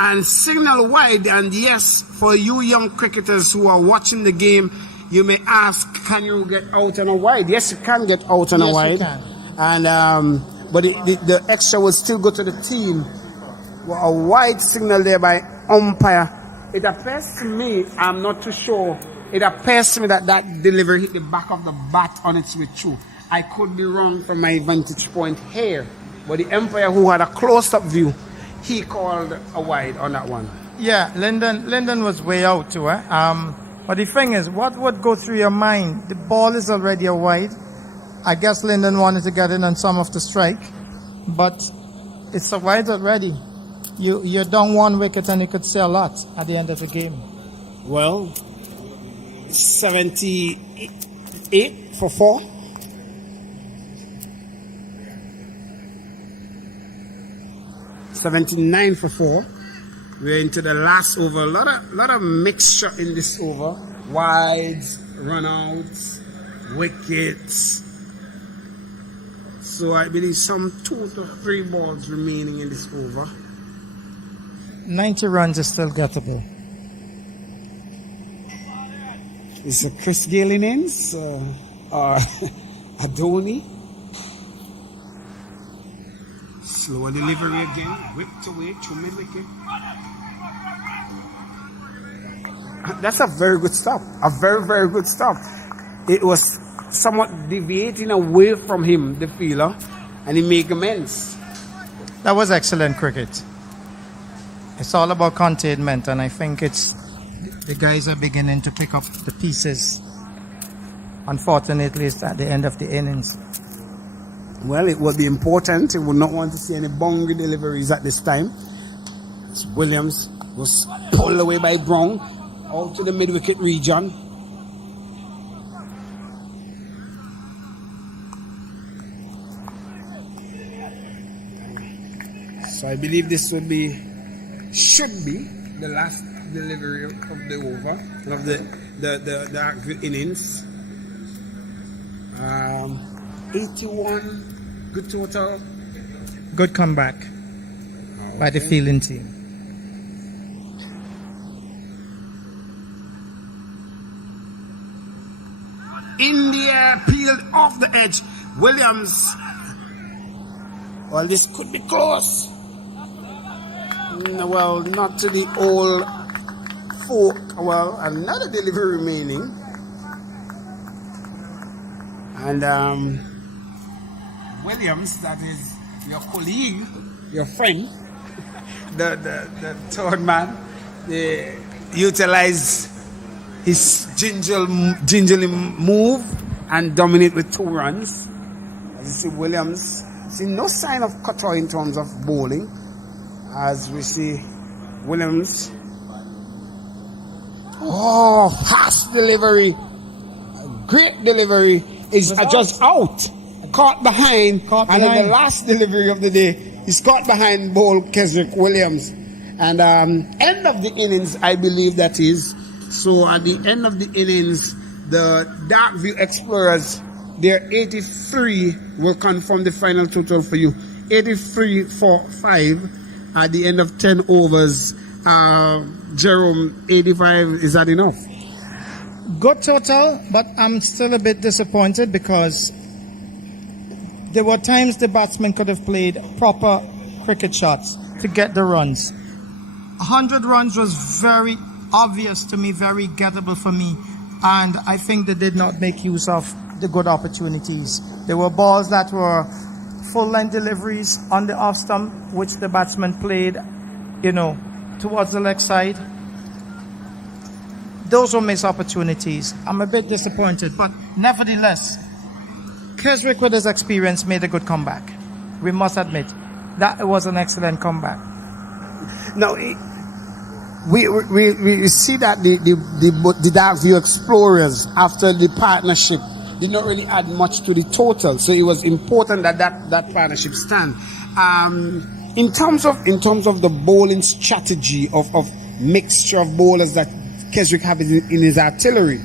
And signal wide. And yes, for you young cricketers who are watching the game, you may ask, can you get out on a wide? Yes, you can get out on a wide. And but the extra will still go to the team. Well, a wide signal there by umpire. It appears to me, I'm not too sure. It appears to me that delivery hit the back of the bat on its way through. I could be wrong from my vantage point here, but the umpire who had a close-up view, he called a wide on that one. Yeah, Lyndon was way out too. But the thing is, what would go through your mind? The ball is already a wide. I guess Lyndon wanted to get in on some of the strike, but it's a wide already. You're down 1 wicket and you could say a lot at the end of the game. Well, 78 for 4. $79 for 4. We're into the last over. A lot of mixture in this over. Wides, runouts, wickets. So I believe some 2 to 3 balls remaining in this over. 90 runs is still gettable. Is it Chris Gayle innings or Adoni? Slower delivery again, whipped away to mid-wicket. That's a very good stop. A very, very good stop. It was somewhat deviating away from him, the fielder, and he made amends. That was excellent cricket. It's all about containment, and I think the guys are beginning to pick up the pieces. Unfortunately, it's at the end of the innings. Well, it will be important. We would not want to see any boundary deliveries at this time. As Williams was pulled away by Brown out to the mid-wicket region. So I believe this should be the last delivery of the over, of the innings. 81, good total. Good comeback by the fielding team. India peeled off the edge. Williams. Well, this could be close. Well, not to the old folk. Well, another delivery remaining. And Williams, that is your colleague, your friend, the third man, they utilized his gingerly move and dominate with 2 runs. As you see, Williams see no sign of cutter in terms of bowling. As we see Williams. Oh, fast delivery. Great delivery. Is just out. Caught behind. And in the last delivery of the day, he's caught behind bowl Keswick Williams. And end of the innings, I believe that is. So at the end of the innings, the Darkview Explorers, their 83 will confirm the final total for you. 83-5 at the end of 10 overs. Jerome, 85, is that enough? Good total, but I'm still a bit disappointed because there were times the batsman could have played proper cricket shots to get the runs. 100 runs was very obvious to me, very gettable for me, and I think they did not make use of the good opportunities. There were balls that were full-length deliveries on the off stump, which the batsman played, towards the leg side. Those were missed opportunities. I'm a bit disappointed, but nevertheless, Keswick with his experience made a good comeback. We must admit that it was an excellent comeback. Now, we see that the Darkview Explorers, after the partnership, did not really add much to the total. So it was important that partnership stand. In terms of the bowling strategy of mixture of bowlers that Keswick have in his artillery,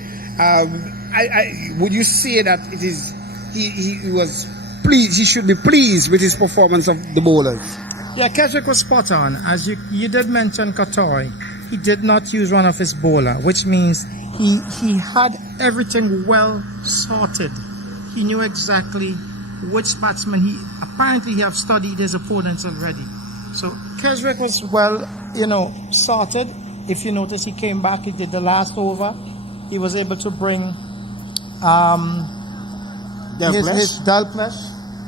would you say that it is he was pleased? He should be pleased with his performance of the bowlers. Yeah, Keswick was spot on. As you did mention, Katoy, he did not use one of his bowler, which means he had everything well sorted. He knew exactly which batsman he have studied his opponents already. So Keswick was well, sorted. If you notice, he came back, he did the last over. He was able to bring his Delplesh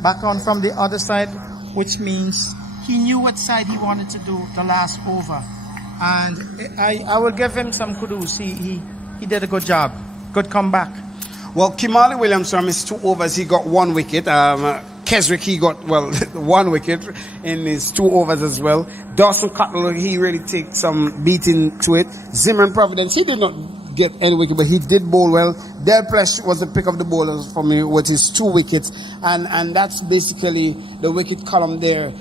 back on from the other side, which means he knew what side he wanted to do the last over. And I will give him some kudos. He did a good job. Good comeback. Well, Kimali Williams from his 2 overs, he got 1 wicket. Keswick, he got, 1 wicket in his 2 overs as well. Dawson Cutler, he really takes some beating to it. Zimmerman Providence, he did not get any wicket, but he did bowl well. Delplesh was the pick of the bowlers for me with his 2 wickets. And that's basically the wicket column there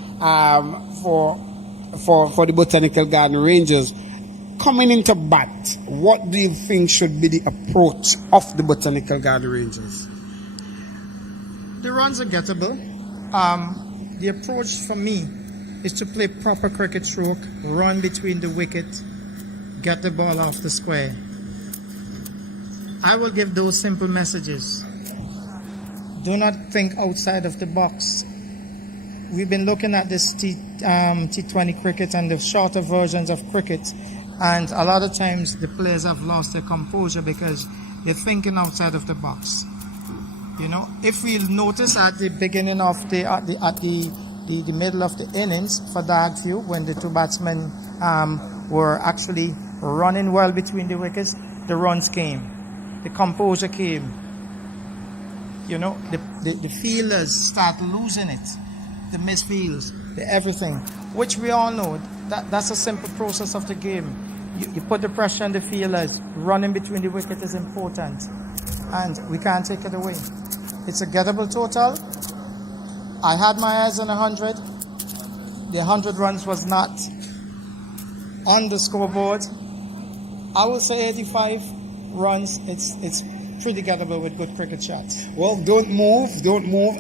for the Botanical Garden Rangers. Coming into bat, what do you think should be the approach of the Botanical Garden Rangers? The runs are gettable. The approach for me is to play proper cricket stroke, run between the wicket, get the ball off the square. I will give those simple messages. Do not think outside of the box. We've been looking at this T20 cricket and the shorter versions of cricket, and a lot of times the players have lost their composure because they're thinking outside of the box. If we notice at the beginning of the middle of the innings for Darkview, when the 2 batsmen were actually running well between the wickets, the runs came, the composure came. The fielders start losing it, the misfields, the everything, which we all know that's a simple process of the game. You put the pressure on the fielders. Running between the wicket is important, and we can't take it away. It's a gettable total. I had my eyes on 100. The 100 runs was not on the scoreboard. I will say 85 runs. It's pretty gettable with good cricket shots. Well, don't move,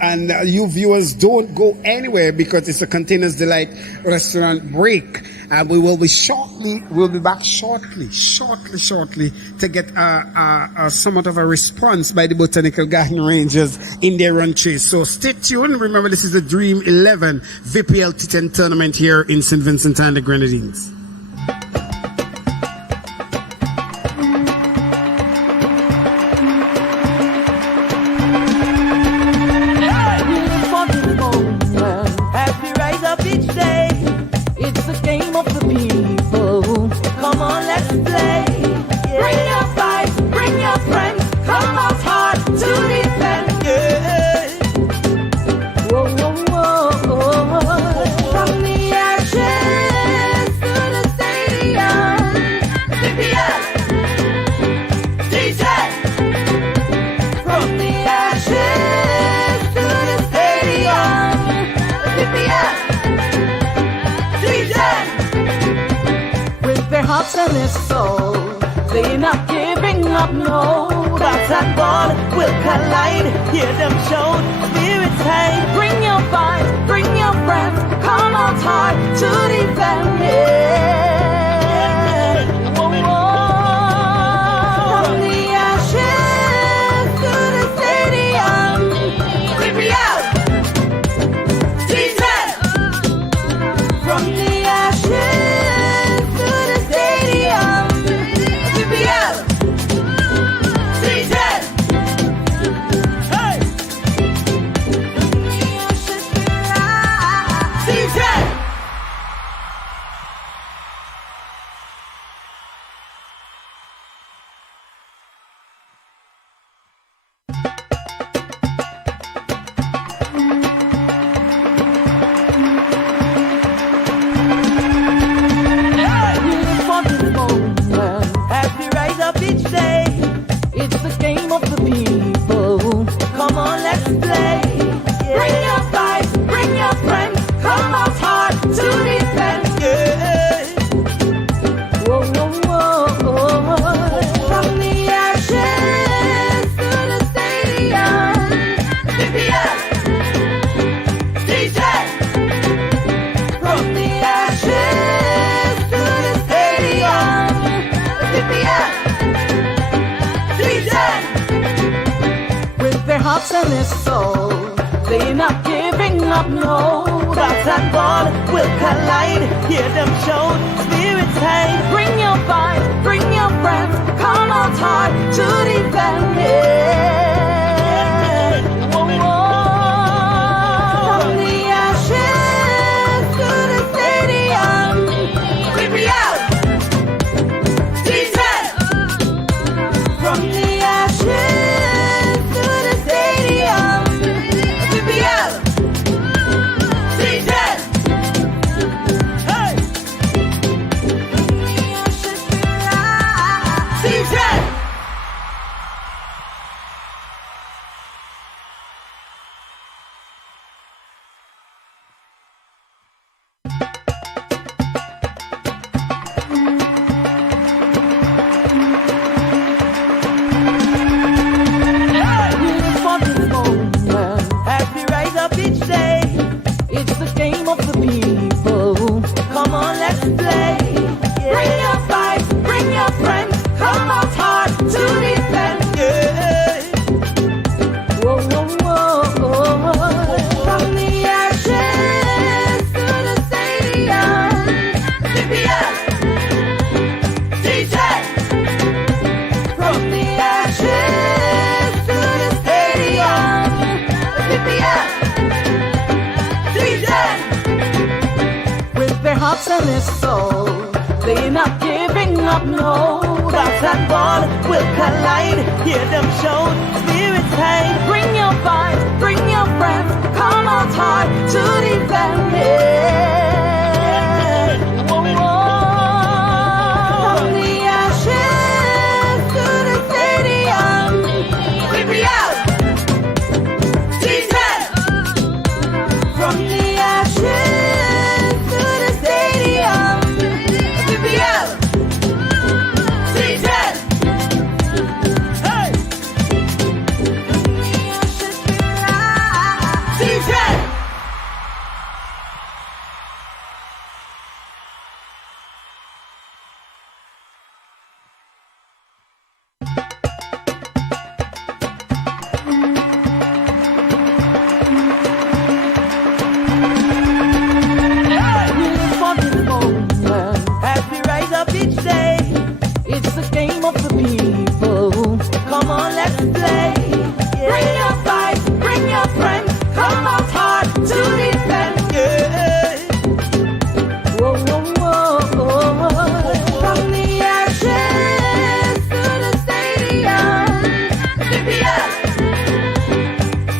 and you viewers don't go anywhere because it's a Containers Delight restaurant break. We'll be back shortly to get somewhat of a response by the Botanical Garden Rangers in their run chase. So stay tuned. Remember, this is the Dream 11 VPL T10 tournament here in St. Vincent and the Grenadines. And their soul, they're not giving up, no. Bats and ball will collide. Hear them shout, spirits high. Bring your fight, bring your pride. his soul. They're not giving up, no. Rats and ball will collide. Hear them shout, spirits high. Bring your vibes, bring your friends. Come out hard to defend it. Whoa, whoa. From the ashes to the stadium. VPL. D10. From the ashes to the stadium. VPL. D10. Hey. D10. For this moment, as we rise up each day, it's the game of the people. Come on, let's play. Bring your vibes, bring your friends. Come out hard to defend. Whoa, whoa, whoa. From the ashes to the stadium. VPL. D10. From the ashes to the stadium. VPL. D10. With their hearts and their soul, they're not giving up, no. Rats and ball will collide. Hear them shout, spirits high. Bring your vibes, bring your friends. Come out hard to defend it. Whoa, whoa. From the ashes to the stadium. VPL. D10. From the ashes to the stadium. VPL. D10. Hey. D10. For this moment, as we rise up each day, it's the game of the people. Come on, let's play. Bring your vibes, bring your friends. Come out hard to defend. Whoa, whoa, whoa. From the ashes to the stadium. VPL.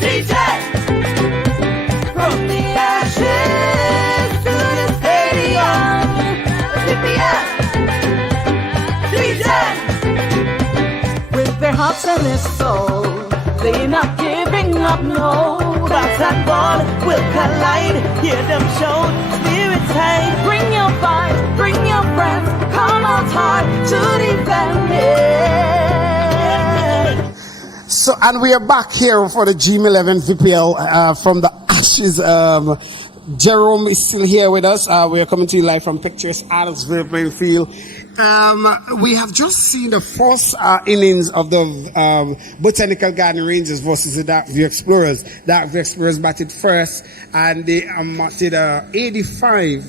D10. From the ashes to the stadium. VPL. D10. With their hearts and their soul, they're not giving up, no. Rats and ball will collide. Hear them shout, spirits high. Bring your vibes, bring your friends. Come out hard to defend it. So, and we are back here for the Dream 11 VPL from the Ashes. Jerome is still here with us. We are coming to you live from pictures Adamsville playing field. We have just seen the first innings of the Botanical Garden Rangers versus the Dark View Explorers. Dark View Explorers batted first, and they did 85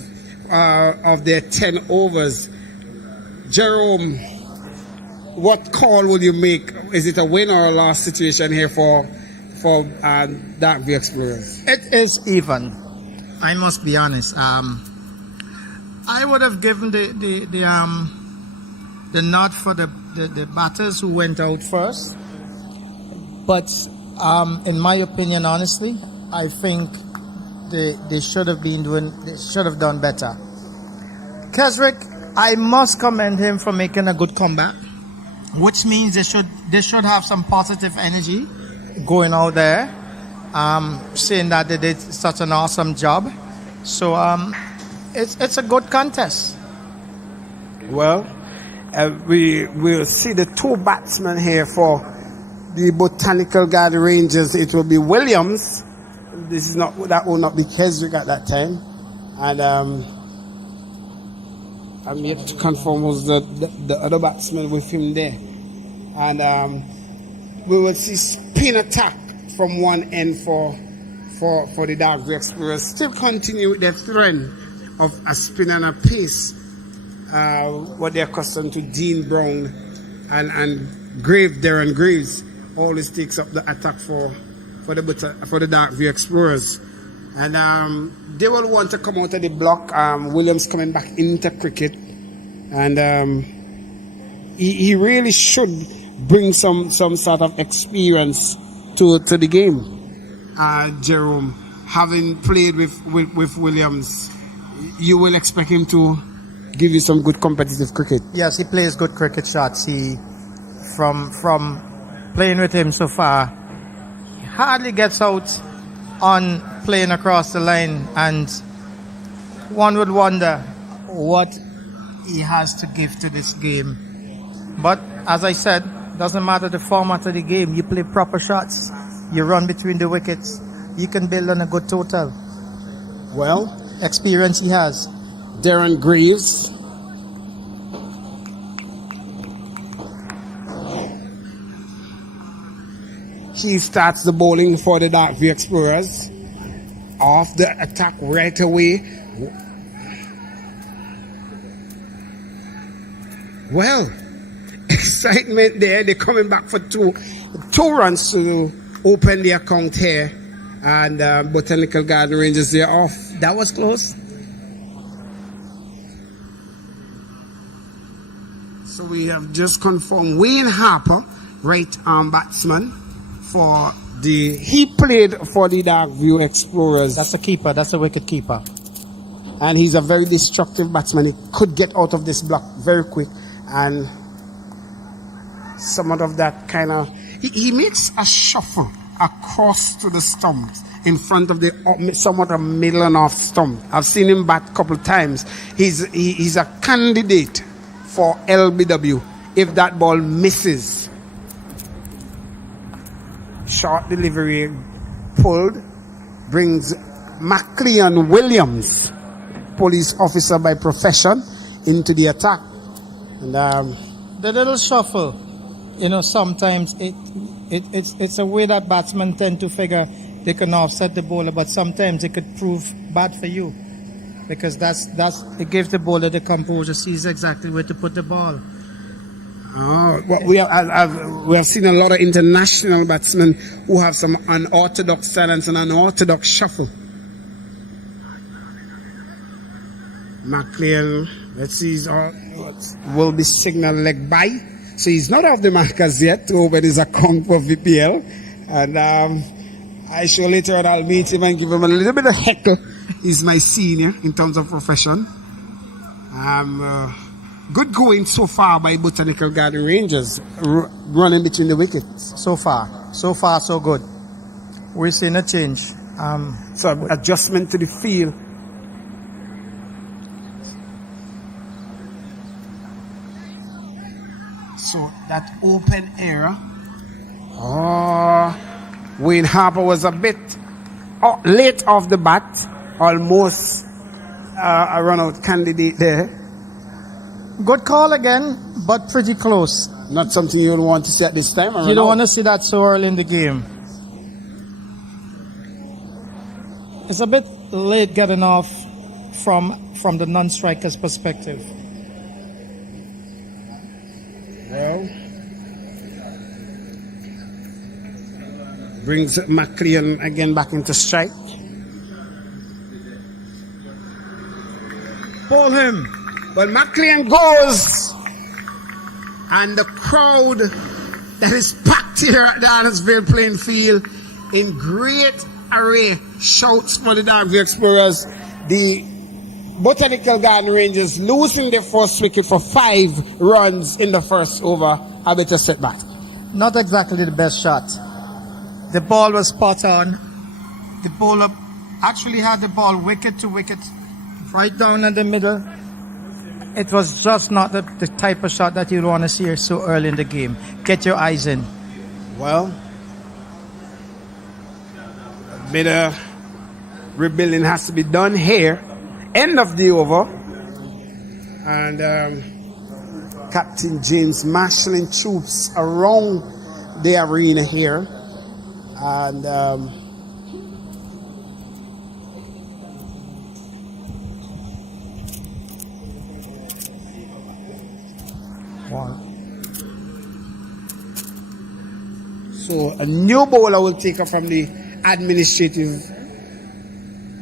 of their 10 overs. Jerome, what call will you make? Is it a win or a loss situation here for Dark View Explorers? It is even. I must be honest. I would have given the nod for the batters who went out first. But in my opinion, honestly, I think they should have done better. Keswick, I must commend him for making a good comeback, which means they should have some positive energy going out there, saying that they did such an awesome job. So it's a good contest. Well, we will see the two batsmen here for the Botanical Garden Rangers. It will be Williams. That will not be Keswick at that time, and I'm yet to confirm was the other batsman with him there, and we will see spin attack from one end for the Dark View Explorers. Still continue with their trend of a spin and a pace. What they're accustomed to. Dean Brown and Darren Graves always takes up the attack for the Dark View Explorers. And they will want to come out of the block. Williams coming back into cricket. And he really should bring some sort of experience to the game. Jerome, having played with Williams, you will expect him to give you some good competitive cricket. Yes, he plays good cricket shots. He, from playing with him so far, he hardly gets out on playing across the line, and one would wonder what he has to give to this game. But as I said, doesn't matter the format of the game. You play proper shots, you run between the wickets, you can build on a good total. Well, experience he has. Darren Graves. He starts the bowling for the Dark View Explorers. Off the attack right away. Well, excitement there. They're coming back for two runs to open the account here. And Botanical Garden Rangers, they're off. That was close. So we have just confirmed Wayne Harper, right arm batsman, he played for the Dark View Explorers. That's a keeper, that's a wicket keeper. And he's a very destructive batsman. He could get out of this block very quick. And somewhat of that kind of... He makes a shuffle across to the stumps in front of the somewhat a middle and off stump. I've seen him bat a couple of times. He's a candidate for LBW if that ball misses. Short delivery pulled, brings McLeon Williams, police officer by profession, into the attack. And the little shuffle, sometimes it's a way that batsmen tend to figure they can offset the bowler, but sometimes it could prove bad for you, because it gives the bowler the composure, sees exactly where to put the ball. Oh, well, we have seen a lot of international batsmen who have some unorthodox stance and unorthodox shuffle. McLean, let's see, will be signal leg by. So he's not off the mark as yet to open his account for VPL. And I sure later on I'll meet him and give him a little bit of heckle. He's my senior in terms of profession. Good going so far by Botanical Garden Rangers, running between the wickets. So far, so good. We're seeing a change. So adjustment to the field. So that open area. Wayne Harper was a bit late off the bat, almost a run-out candidate there. Good call again, but pretty close. Not something you would want to see at this time. You don't want to see that so early in the game. It's a bit late getting off from the non-striker's perspective. Well, brings McLean again back into strike. Pull him. But McLean goes, and the crowd that is packed here at the Arnoldville playing field in great array shouts for the Dark View Explorers. The Botanical Garden Rangers losing their first wicket for 5 runs in the first over. A bit of setback. Not exactly the best shot. The ball was spot on. The bowler actually had the ball wicket to wicket, right down in the middle. It was just not the type of shot that you'd want to see so early in the game. Get your eyes in. Well, a bit of rebuilding has to be done here. End of the over. And Captain James marshalling troops around the arena here. And Wow. so a new bowler will take her from the administrative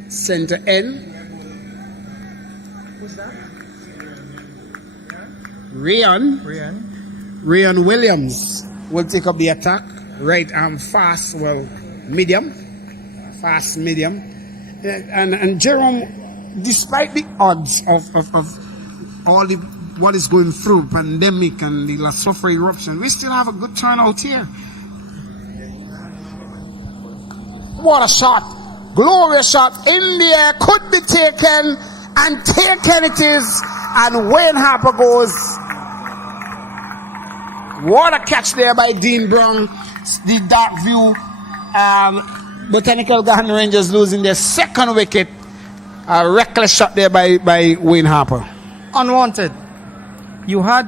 center end. Who's that? Rayon Williams will take up the attack. Right arm fast, medium. Fast, medium. And Jerome, despite the odds of all the what is going through, pandemic and the last suffer eruption, we still have a good turnout here. What a shot! Glorious shot in the air, could be taken, and taken it is, and Wayne Harper goes. What a catch there by Dean Brown. The dark view. Botanical Garden Rangers losing their second wicket. A reckless shot there by Wayne Harper. Unwanted. You had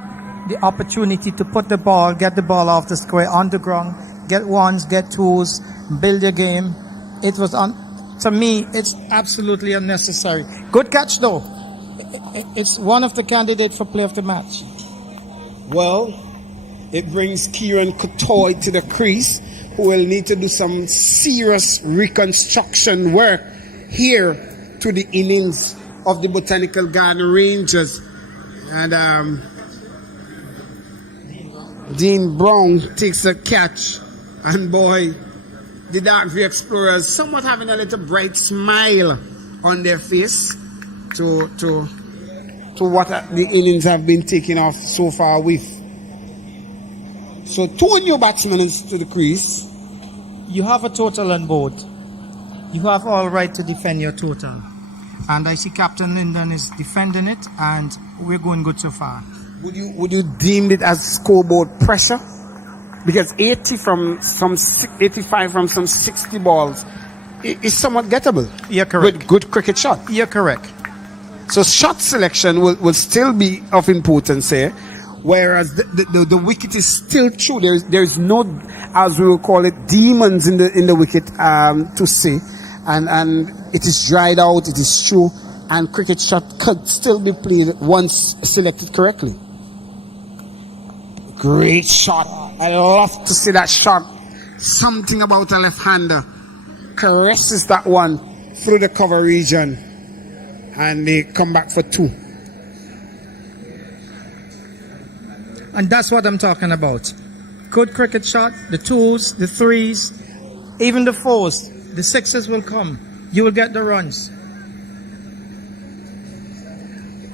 the opportunity to put the ball, get the ball off the square on the ground, get ones, get twos, build your game. It was to me, it's absolutely unnecessary. Good catch though. It's one of the candidates for player of the match. Well, it brings Kieran Kotoy to the crease, who will need to do some serious reconstruction work here to the innings of the Botanical Garden Rangers. And Dean Brown takes a catch, and boy, the Darkview Explorers somewhat having a little bright smile on their face to what the innings have been taken off so far with. So 2 new batsmen to the crease. You have a total on board. You have all right to defend your total. And I see Captain Linden is defending it, and we're going good so far. Would you deem it as scoreboard pressure? Because 85 from some 60 balls is somewhat gettable. You're correct. With good cricket shot. You're correct. So shot selection will still be of importance here. Whereas the wicket is still true. There's no, as we will call it, demons in the wicket to say. And it is dried out, it is true, and cricket shot could still be played once selected correctly. Great shot. I love to see that shot. Something about a left-hander caresses that one through the cover region, and they come back for 2. And that's what I'm talking about. Good cricket shot, the 2s, the 3s, even the 4s. The 6s will come. You will get the runs.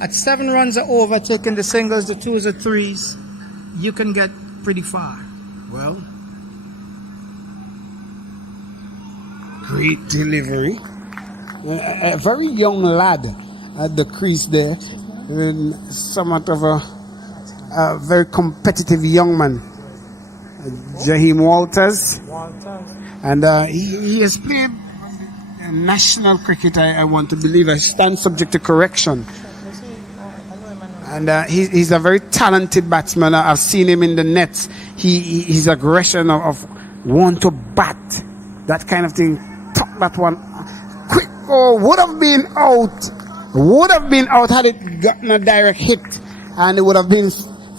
At 7 runs are over, taking the singles, the 2s, the 3s, you can get pretty far. Well, great delivery. A very young lad at the crease there. And somewhat of a very competitive young man. Jaheim Walters. And he has played national cricket, I want to believe. I stand subject to correction. And he's a very talented batsman. I've seen him in the nets. His aggression of want to bat, that kind of thing. Top that one. Quick, would have been out had it gotten a direct hit. And it would have been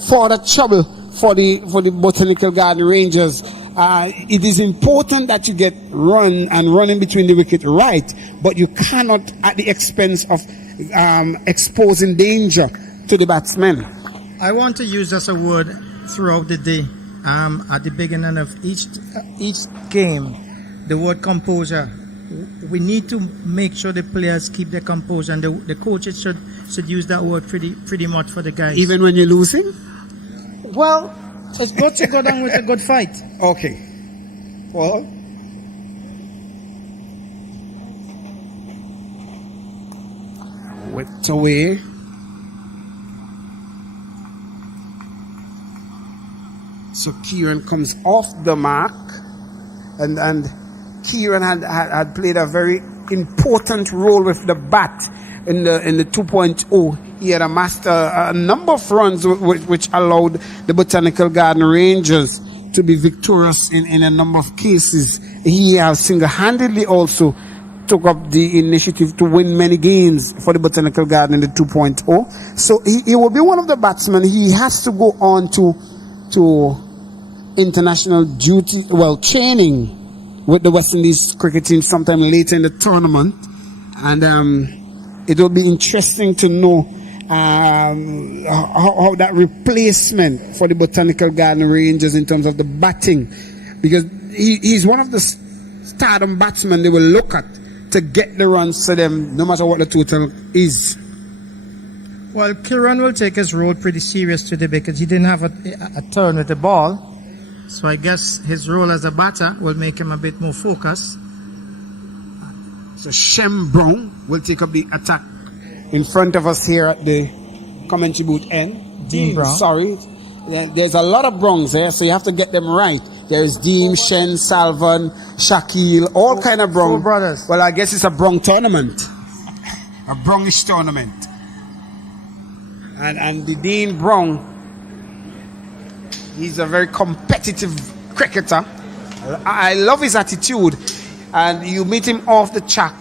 further trouble for the Botanical Garden Rangers. It is important that you get running between the wicket right, but you cannot at the expense of exposing danger to the batsmen. I want to use as a word throughout the day, at the beginning of each game, the word composure. We need to make sure the players keep their composure, and the coaches should use that word pretty much for the guys. Even when you're losing? Well, it's good to go down with a good fight. Okay. Well, whipped away. So Kieran comes off the mark, and Kieran had played a very important role with the bat in the 2.0. He had amassed a number of runs which allowed the Botanical Garden Rangers to be victorious in a number of cases. he has single-handedly also took up the initiative to win many games for the Botanical Garden in the 2.0. So he will be one of the batsmen. He has to go on to international duty, training with the West Indies cricket team sometime later in the tournament. And it will be interesting to know how that replacement for the Botanical Garden Rangers in terms of the batting, because he's one of the stardom batsmen they will look at to get the runs to them, no matter what the total is. Well, Kiran will take his role pretty serious today because he didn't have a turn with the ball. So I guess his role as a batter will make him a bit more focused. So Shem Brown will take up the attack in front of us here at the commentary booth end. Dean Brown. Sorry. There's a lot of Browns here, so you have to get them right. There's Dean, Shen, Salvan, Shaquille, all kind of Brown. Four brothers. Well, I guess it's a Brown tournament. A Brownish tournament. And the Dean Brown, he's a very competitive cricketer. I love his attitude. And you meet him off the track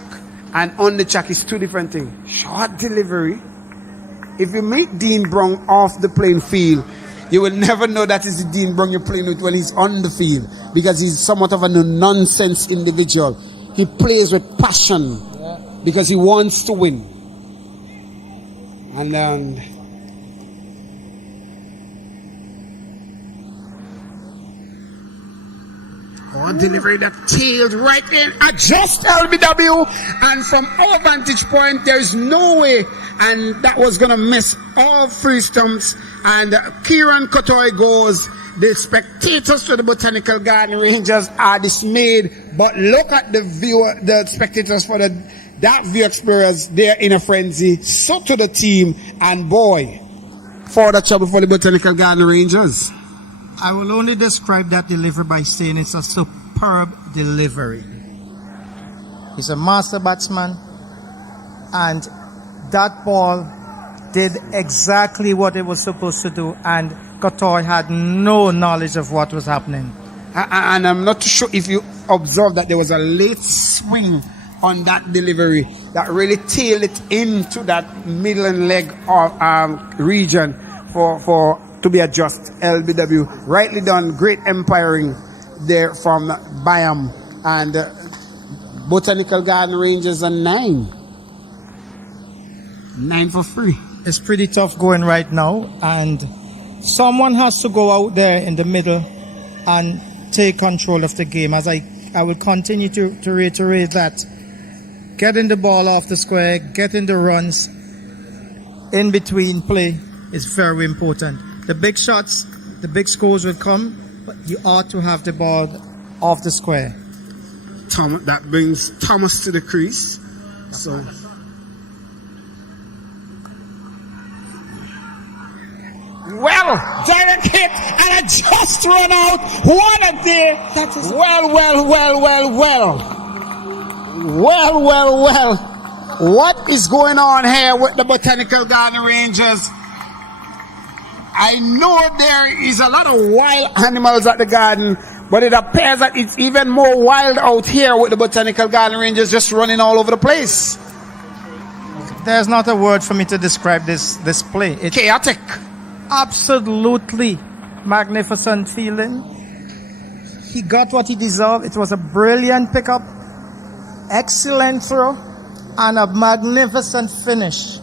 and on the track is two different things. Short delivery. If you meet Dean Brown off the playing field, you will never know that is the Dean Brown you're playing with when he's on the field, because he's somewhat of a no-nonsense individual. He plays with passion because he wants to win. And delivery that tailed right in, adjust LBW, and from our vantage point there is no way and that was gonna miss all free stumps, and Kieran Kotoy goes. The spectators to the Botanical Garden Rangers are dismayed, but look at the spectators for that view experience. They're in a frenzy. So to the team, and boy, for the trouble for the Botanical Garden Rangers. I will only describe that delivery by saying it's a superb delivery. He's a master batsman, and that ball did exactly what it was supposed to do, and Kotoy had no knowledge of what was happening. And I'm not too sure if you observed that there was a late swing on that delivery that really tailed it into that middle and leg of region for to be adjusted. LBW, rightly done, great umpiring there from Bayam, and Botanical Garden Rangers are 9 for free. It's pretty tough going right now, and someone has to go out there in the middle and take control of the game. As I will continue to reiterate that getting the ball off the square, getting the runs in between play is very important. The big shots, the big scores will come, but you ought to have the ball off the square. That brings Thomas to the crease. So direct hit, and I just run out. What a day! Well. What is going on here with the Botanical Garden Rangers? I know there is a lot of wild animals at the garden, but it appears that it's even more wild out here with the Botanical Garden Rangers just running all over the place. There's not a word for me to describe this play. It's chaotic. Absolutely magnificent feeling. He got what he deserved. It was a brilliant pickup, excellent throw, and a magnificent finish.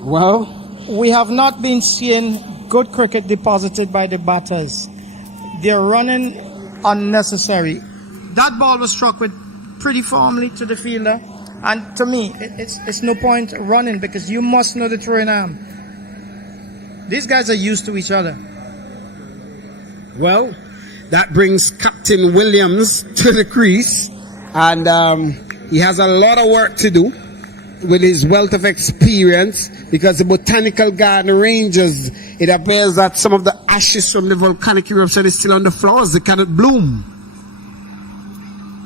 Well, we have not been seeing good cricket deposited by the batters. They're running unnecessary. That ball was struck with pretty firmly to the fielder, and to me, it's no point running because you must know the throwing arm. These guys are used to each other. Well, that brings Captain Williams to the crease, and he has a lot of work to do with his wealth of experience, because the Botanical Garden Rangers, it appears that some of the ashes from the volcanic eruption is still on the flowers. They cannot bloom.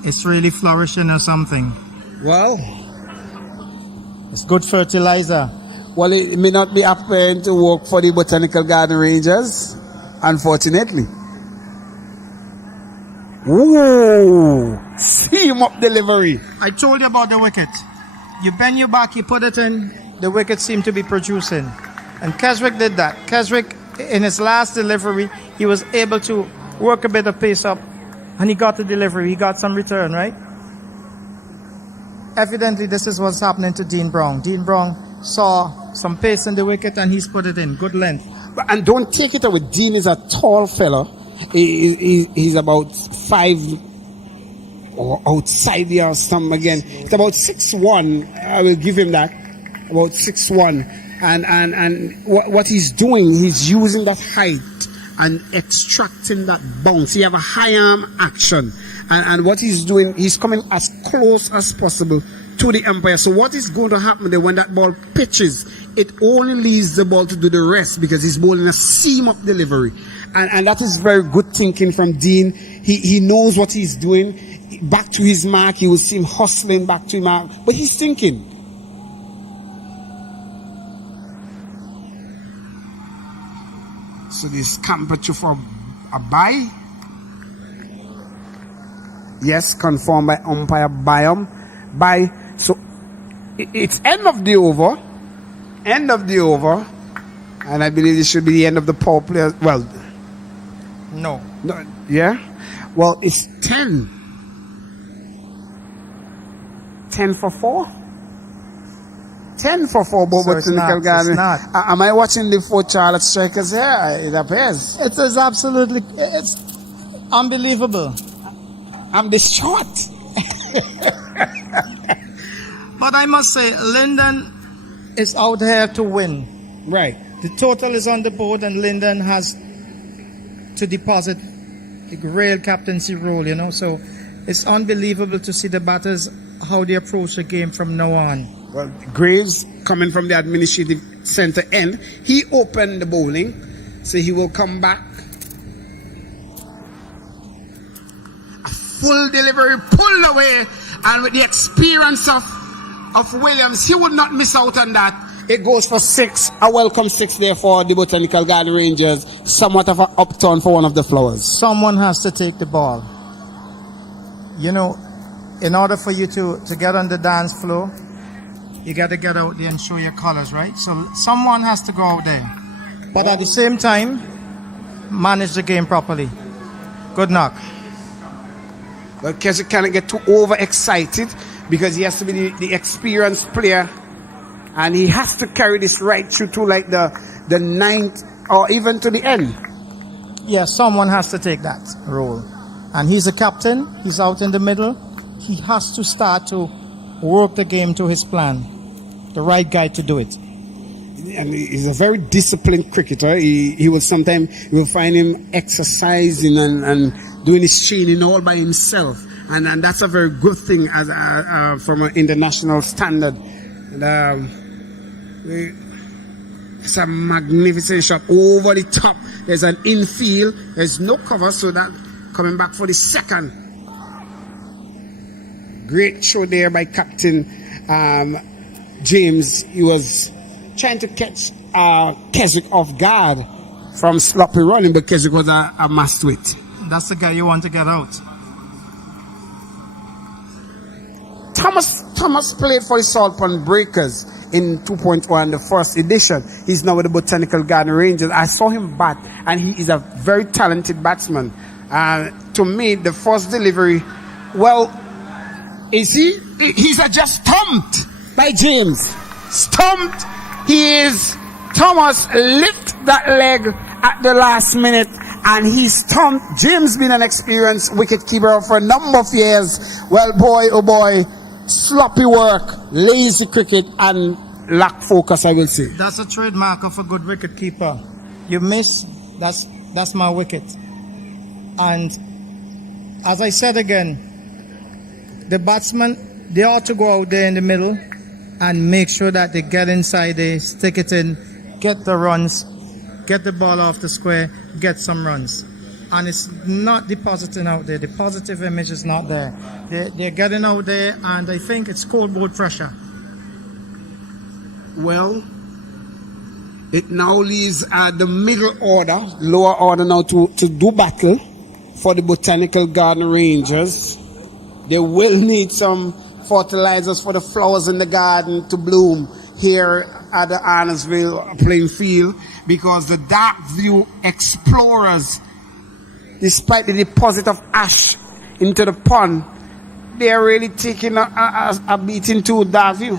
It's really flourishing or something. Well, it's good fertilizer. Well, it may not be apparent to work for the Botanical Garden Rangers, unfortunately. Whoa! Seam up delivery. I told you about the wicket. You bend your back, you put it in, the wicket seemed to be producing. And Keswick did that. Keswick, in his last delivery, he was able to work a bit of pace up, and he got the delivery. He got some return, right? Evidently, this is what's happening to Dean Brown. Dean Brown saw some pace in the wicket, and he's put it in. Good length. And don't take it away. Dean is a tall fella. He's about 5 or outside there or something again. It's about 6'1". I will give him that. About 6'1". And what he's doing, he's using that height and extracting that bounce. He have a high arm action. And what he's doing, he's coming as close as possible to the umpire. So what is going to happen there when that ball pitches, it only leaves the ball to do the rest because he's bowling a seam up delivery. And that is very good thinking from Dean. He knows what he's doing. Back to his mark, you will see him hustling back to his mark. But he's thinking. So this temperature for a bye. Yes, confirmed by umpire Byam. Bye. So it's end of the over. End of the over. And I believe this should be the end of the power play. Well, no. Yeah? Well, it's 10. 10 for 4? 10 for 4, Botanical Garden. It's not. Am I watching the 4 Charlotte strikers here? It appears. It is absolutely, it's unbelievable. I'm distraught. But I must say, Lyndon is out here to win. Right. The total is on the board, and Lyndon has to deposit the real captaincy role, you know. So it's unbelievable to see the batters, how they approach the game from now on. Well, Graves, coming from the administrative center end, he opened the bowling, so he will come back. A full delivery, pulled away, and with the experience of Williams, he would not miss out on that. It goes for 6, a welcome 6 there for the Botanical Garden Rangers, somewhat of an upturn for one of the flowers. Someone has to take the ball. You know, in order for you to get on the dance floor, you got to get out there and show your colors, right? So someone has to go out there. But at the same time, manage the game properly. Good knock. Well, Keswick cannot get too overexcited because he has to be the experienced player. And he has to carry this right through to like the 9th or even to the end. Yeah, someone has to take that role. And he's a captain. He's out in the middle. He has to start to work the game to his plan. The right guy to do it. And he's a very disciplined cricketer. He will sometimes, you will find him exercising and doing his training all by himself. And that's a very good thing as from an international standard. And, it's a magnificent shot over the top. There's an infield. There's no cover, so that coming back for the second. Great show there by Captain James. He was trying to catch Keswick off guard from sloppy running, but Keswick was a must-wit. That's the guy you want to get out. Thomas played for the Salt Pond Breakers in 2.1, the first edition. He's now with the Botanical Garden Rangers. I saw him bat, and he is a very talented batsman. To me, the first delivery, well, is he? He's just stumped by James. Stumped. He is. Thomas lift that leg at the last minute, and he stumped. James been an experienced wicketkeeper for a number of years. Well, boy, oh boy, sloppy work, lazy cricket, and lack focus, I will say. That's a trademark of a good wicketkeeper. You miss, that's my wicket. And as I said again, the batsmen, they ought to go out there in the middle and make sure that they get inside, they stick it in, get the runs, get the ball off the square, get some runs. And it's not depositing out there. The positive image is not there. They're getting out there, and I think it's scoreboard pressure. Well, it now leaves the middle order, lower order now to do battle. for the Botanical Garden Rangers. They will need some fertilizers for the flowers in the garden to bloom here at the Arnorsville playing field, because the Dark View Explorers, despite the deposit of ash into the pond, they are really taking a beating to Dark View,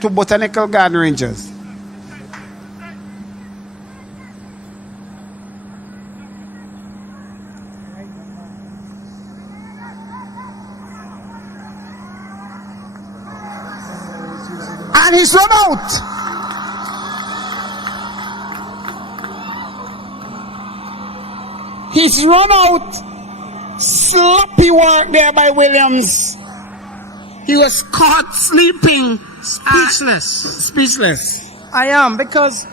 to Botanical Garden Rangers. And he's run out. He's run out. Sloppy work there by Williams. He was caught sleeping. Speechless. I am, because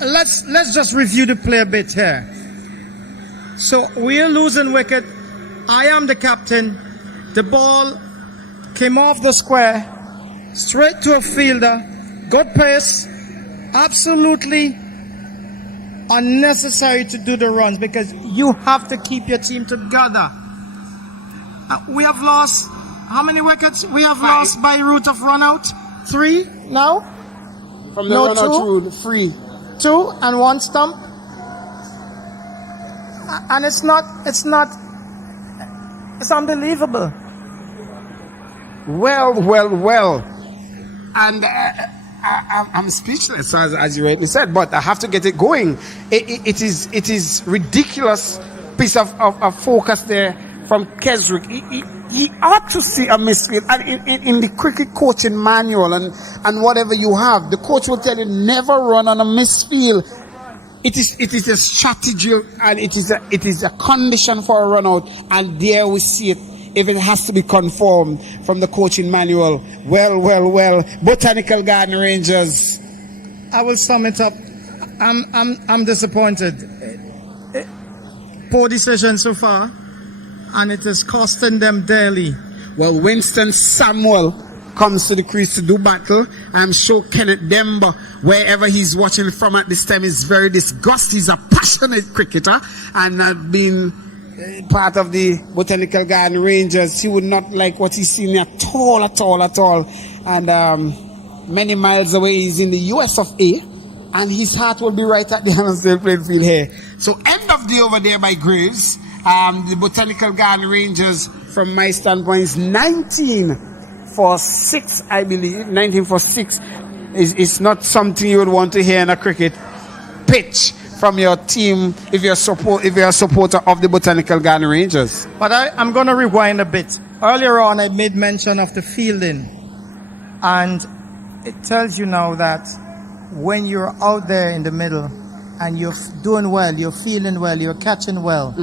let's just review the play a bit here. So we're losing wicket. I am the captain. The ball came off the square, straight to a fielder. Good pace. Absolutely unnecessary to do the runs, because you have to keep your team together. We have lost how many wickets? We have lost by route of run out. 3 now. From the run out route, 3. 2 and 1 stump. And it's unbelievable. Well. And I'm speechless, as you rightly said, but I have to get it going. It is ridiculous piece of focus there from Keswick. He ought to see a misfield. And in the cricket coaching manual and whatever you have, the coach will tell you never run on a misfield. It is a strategy, and it is a condition for a run out, and there we see it. If it has to be conformed from the coaching manual, well, Botanical Garden Rangers. I will sum it up. I'm disappointed. Poor decision so far, and it is costing them dearly. Well, Winston Samuel comes to the crease to do battle. I'm sure Kenneth Demba, wherever he's watching from at this time, is very disgusted. He's a passionate cricketer, and been part of the Botanical Garden Rangers. He would not like what he's seen at all. And many miles away, he's in the US of A, and his heart will be right at the Arnorsville playing field here. So end of day over there by Graves. The Botanical Garden Rangers, from my standpoint, is 19 for 6, I believe. 19 for 6 is not something you would want to hear in a cricket pitch from your team if you're a supporter of the Botanical Garden Rangers. But I'm going to rewind a bit. Earlier on, I made mention of the fielding, and it tells you now that when you're out there in the middle and you're doing well, you're feeling well, you're catching well,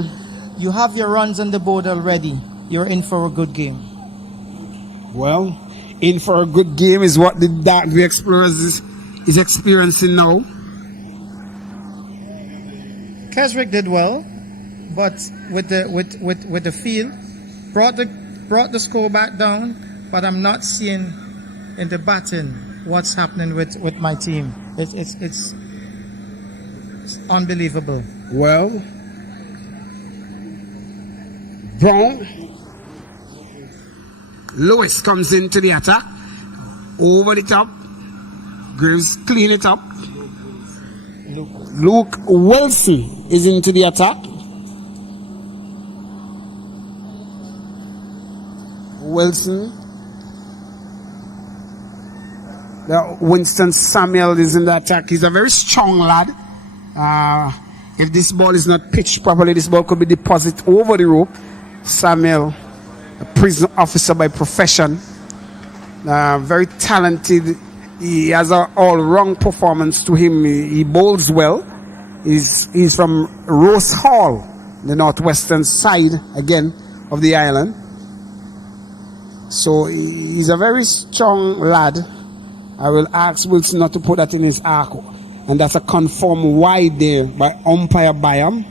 you have your runs on the board already, you're in for a good game. Well, in for a good game is what the Dark View Explorers is experiencing now. Keswick did well, but with the field brought the score back down. But I'm not seeing in the batting what's happening with my team. It's unbelievable. Well, Brown, Lewis comes into the attack, over the top. Graves clean it up. Luke Wilson is into the attack. Wilson. Now, Winston Samuel is in the attack. He's a very strong lad. If this ball is not pitched properly, this ball could be deposited over the rope. Samuel, a prison officer by profession. Very talented. He has an all-round performance to him. He bowls well. He's from Rose Hall, the northwestern side, again, of the island. So he's a very strong lad. I will ask Wilson not to put that in his arc. And that's a confirmed wide there by umpire Byam.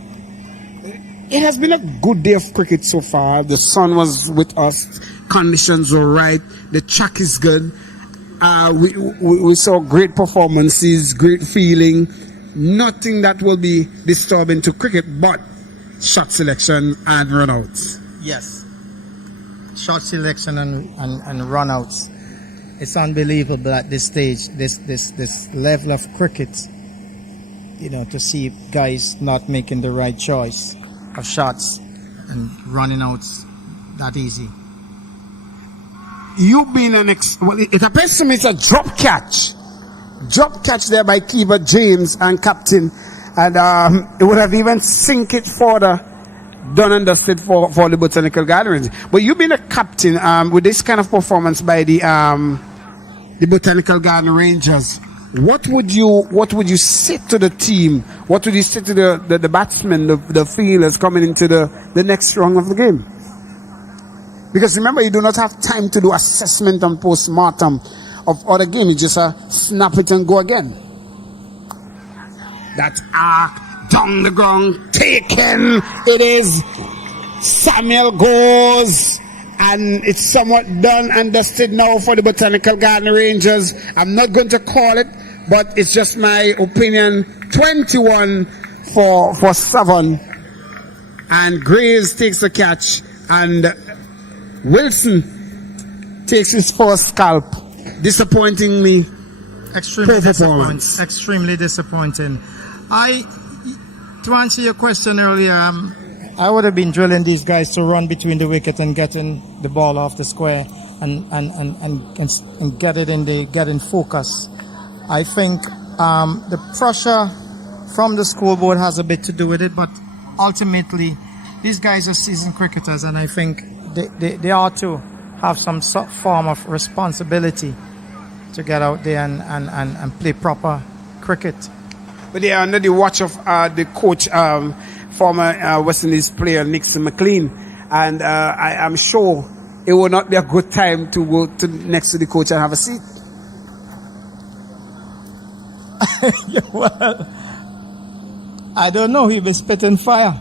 It has been a good day of cricket so far. The sun was with us. Conditions were right. The track is good. We saw great performances, great feeling. Nothing that will be disturbing to cricket. But shot selection and runouts. Yes. Shot selection and runouts. It's unbelievable at this stage, this level of cricket, you know, to see guys not making the right choice of shots and running outs that easy. You've been well, it appears to me it's a drop catch there by keeper James and captain, and it would have even sink it further, done and dusted for the Botanical Gardens. But you've been a captain with this kind of performance by the Botanical Garden Rangers. What would you say to the team? What would you say to the batsmen, the fielders coming into the next round of the game? Because remember, you do not have time to do assessment and post-mortem of other game. You just snap it and go again. That arc down the ground, taken. It is. Samuel goes. And it's somewhat done and dusted now for the Botanical Garden Rangers. I'm not going to call it, but it's just my opinion. 21 for 7. And Graves takes the catch. And Wilson takes his first scalp. Disappointingly, extremely disappointing. To answer your question earlier, I would have been drilling these guys to run between the wicket and getting the ball off the square and get in focus. I think the pressure from the scoreboard has a bit to do with it, but ultimately these guys are seasoned cricketers, and I think they ought to have some form of responsibility to get out there and play proper cricket. But they are under the watch of the coach, former West Indies player Nixon McLean, and I'm sure it will not be a good time to go next to the coach and have a seat. Well, I don't know. He'll be spitting fire.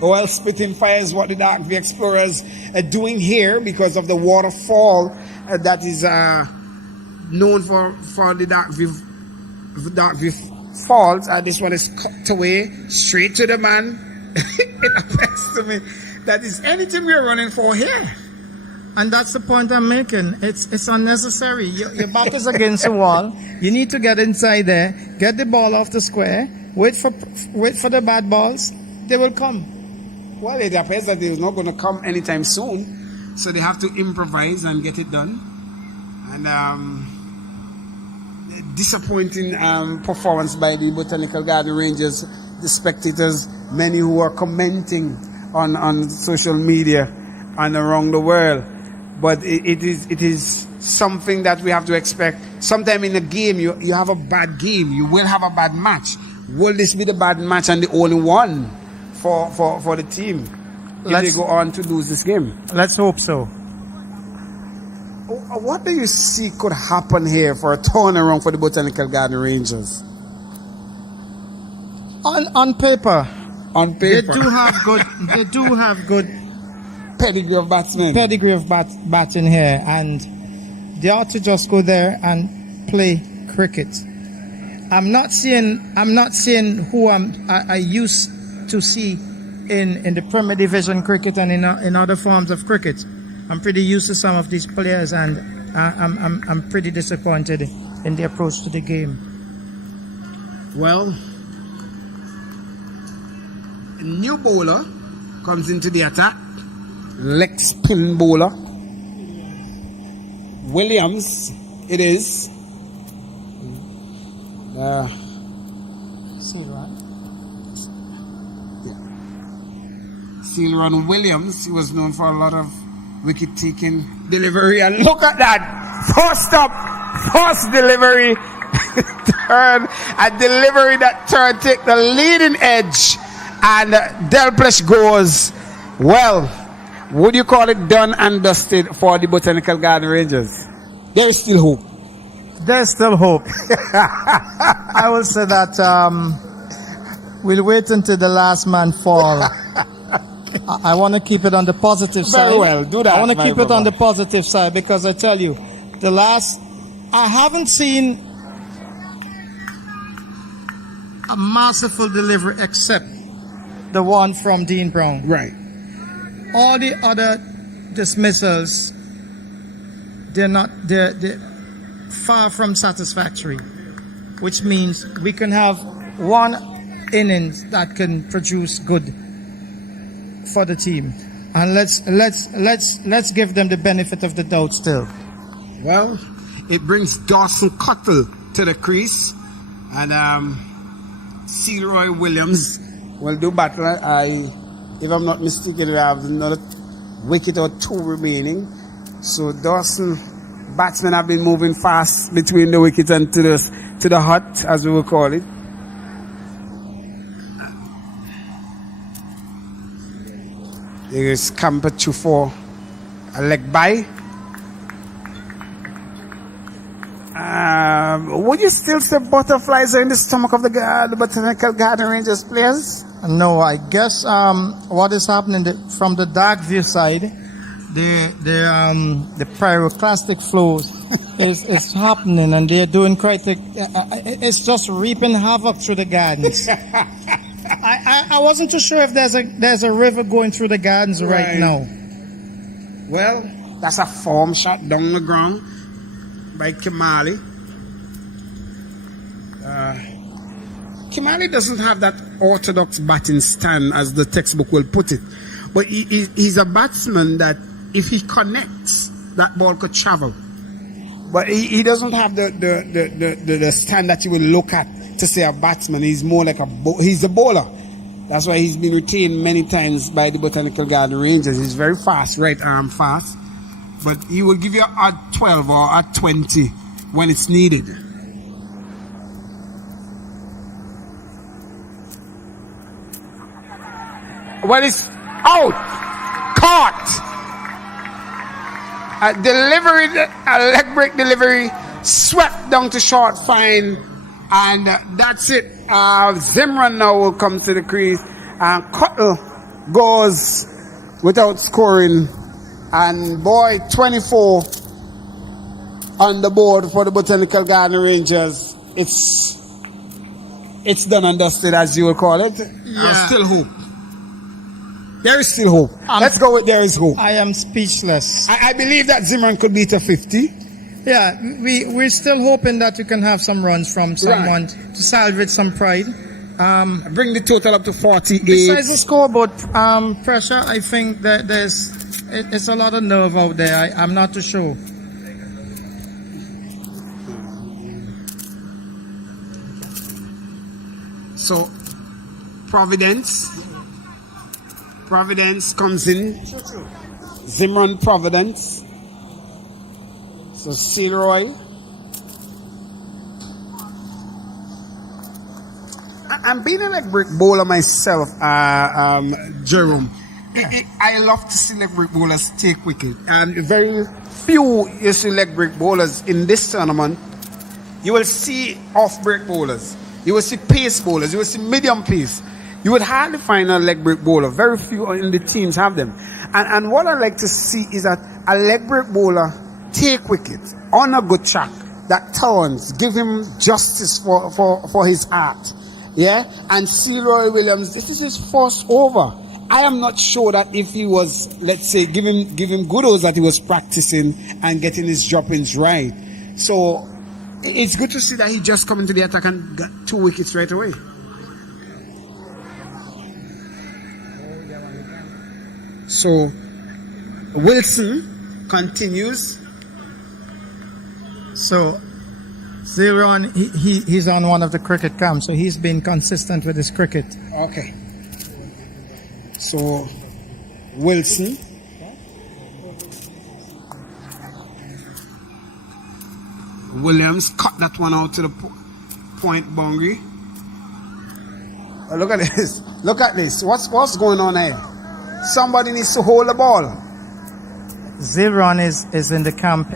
Well, spitting fire is what the Dark View Explorers are doing here because of the waterfall that is known for the Dark View Falls. This one is cut away straight to the man. It appears to me that is anything we're running for here. And that's the point I'm making. It's unnecessary. Your back is against the wall. You need to get inside there, get the ball off the square, wait for the bad balls. They will come. Well, it appears that they're not going to come anytime soon, so they have to improvise and get it done. And disappointing performance by the Botanical Garden Rangers. The spectators, many who are commenting on social media and around the world. But it is something that we have to expect. Sometime in a game, you have a bad game. You will have a bad match. Will this be the bad match and the only one for the team if they go on to lose this game? Let's hope so. What do you see could happen here for a turnaround for the Botanical Garden Rangers? On paper, they do have good pedigree of batsmen. Pedigree of batting here, and they ought to just go there and play cricket. I'm not seeing who I used to see in the Premier Division cricket and in other forms of cricket. I'm pretty used to some of these players, and I'm pretty disappointed in the approach to the game. Well, a new bowler comes into the attack. Leg spin bowler. Williams, it is. Sealrun Williams. He was known for a lot of wicket-taking delivery. And look at that! First delivery. A delivery that take the leading edge. And Delplesh goes, well, would you call it done and dusted for the Botanical Garden Rangers? There is still hope. There's still hope. I will say that we'll wait until the last man fall. I want to keep it on the positive side. Very well, do that. I want to keep it on the positive side, because I tell you, I haven't seen a masterful delivery except the one from Dean Brown. Right. All the other dismissals, they're far from satisfactory, which means we can have one innings that can produce good for the team, and let's give them the benefit of the doubt still. Well, it brings Dawson Cuttle to the crease, and Seroy Williams will do battle. If I'm not mistaken, we have another wicket or two remaining. So Dawson batsmen have been moving fast between the wickets and to the hut, as we will call it. There is Camper 2-4, a leg by. Would you still say butterflies are in the stomach of the Botanical Garden Rangers players? No, I guess what is happening from the dark view side, the pyroclastic flows is happening, and they're doing it's just reaping havoc through the gardens. I wasn't too sure if there's a river going through the gardens right now. Well, that's a form shot down the ground by Kimali. Kimali doesn't have that orthodox batting stand, as the textbook will put it, but he's a batsman that if he connects, that ball could travel. But he doesn't have the stand that you will look at to say a batsman. He's more like he's a bowler. That's why he's been retained many times by the Botanical Garden Rangers. He's very fast, right arm fast, but he will give you at 12 or at 20 when it's needed. Well, it's out, caught. A delivery, a leg break delivery, swept down to short fine, and that's it. Zimran now will come to the crease, and Cuttle goes without scoring, and boy, 24 on the board for the Botanical Garden Rangers. It's done and dusted, as you will call it. Yeah. Still hope. There is still hope. Let's go with there is hope. I am speechless. I believe that Zimran could beat a 50. Yeah, we're still hoping that you can have some runs from someone to salvage some pride. Bring the total up to 48. Besides the scoreboard pressure, I think that it's a lot of nerve out there. I'm not too sure. So, Providence comes in. Zimran Providence. So Seroy. I'm being a leg break bowler myself, Jerome. I love to see leg break bowlers take wicket. And very few you see leg break bowlers in this tournament. You will see off break bowlers. You will see pace bowlers. You will see medium pace. You would hardly find a leg break bowler. Very few in the teams have them. And what I like to see is that a leg break bowler take wickets on a good track that turns, give him justice for his art. Yeah? And Seroy Williams, this is his first over. I am not sure that if he was, let's say, give him kudos that he was practicing and getting his droppings right. So it's good to see that he just come into the attack and got 2 wickets right away. So Wilson continues. So Zeron, he's on one of the cricket camps, so he's been consistent with his cricket. Okay. So Wilson. Williams cut that one out to the point boundary. Oh, look at this. Look at this. What's going on here? Somebody needs to hold the ball. Zeron is in the camp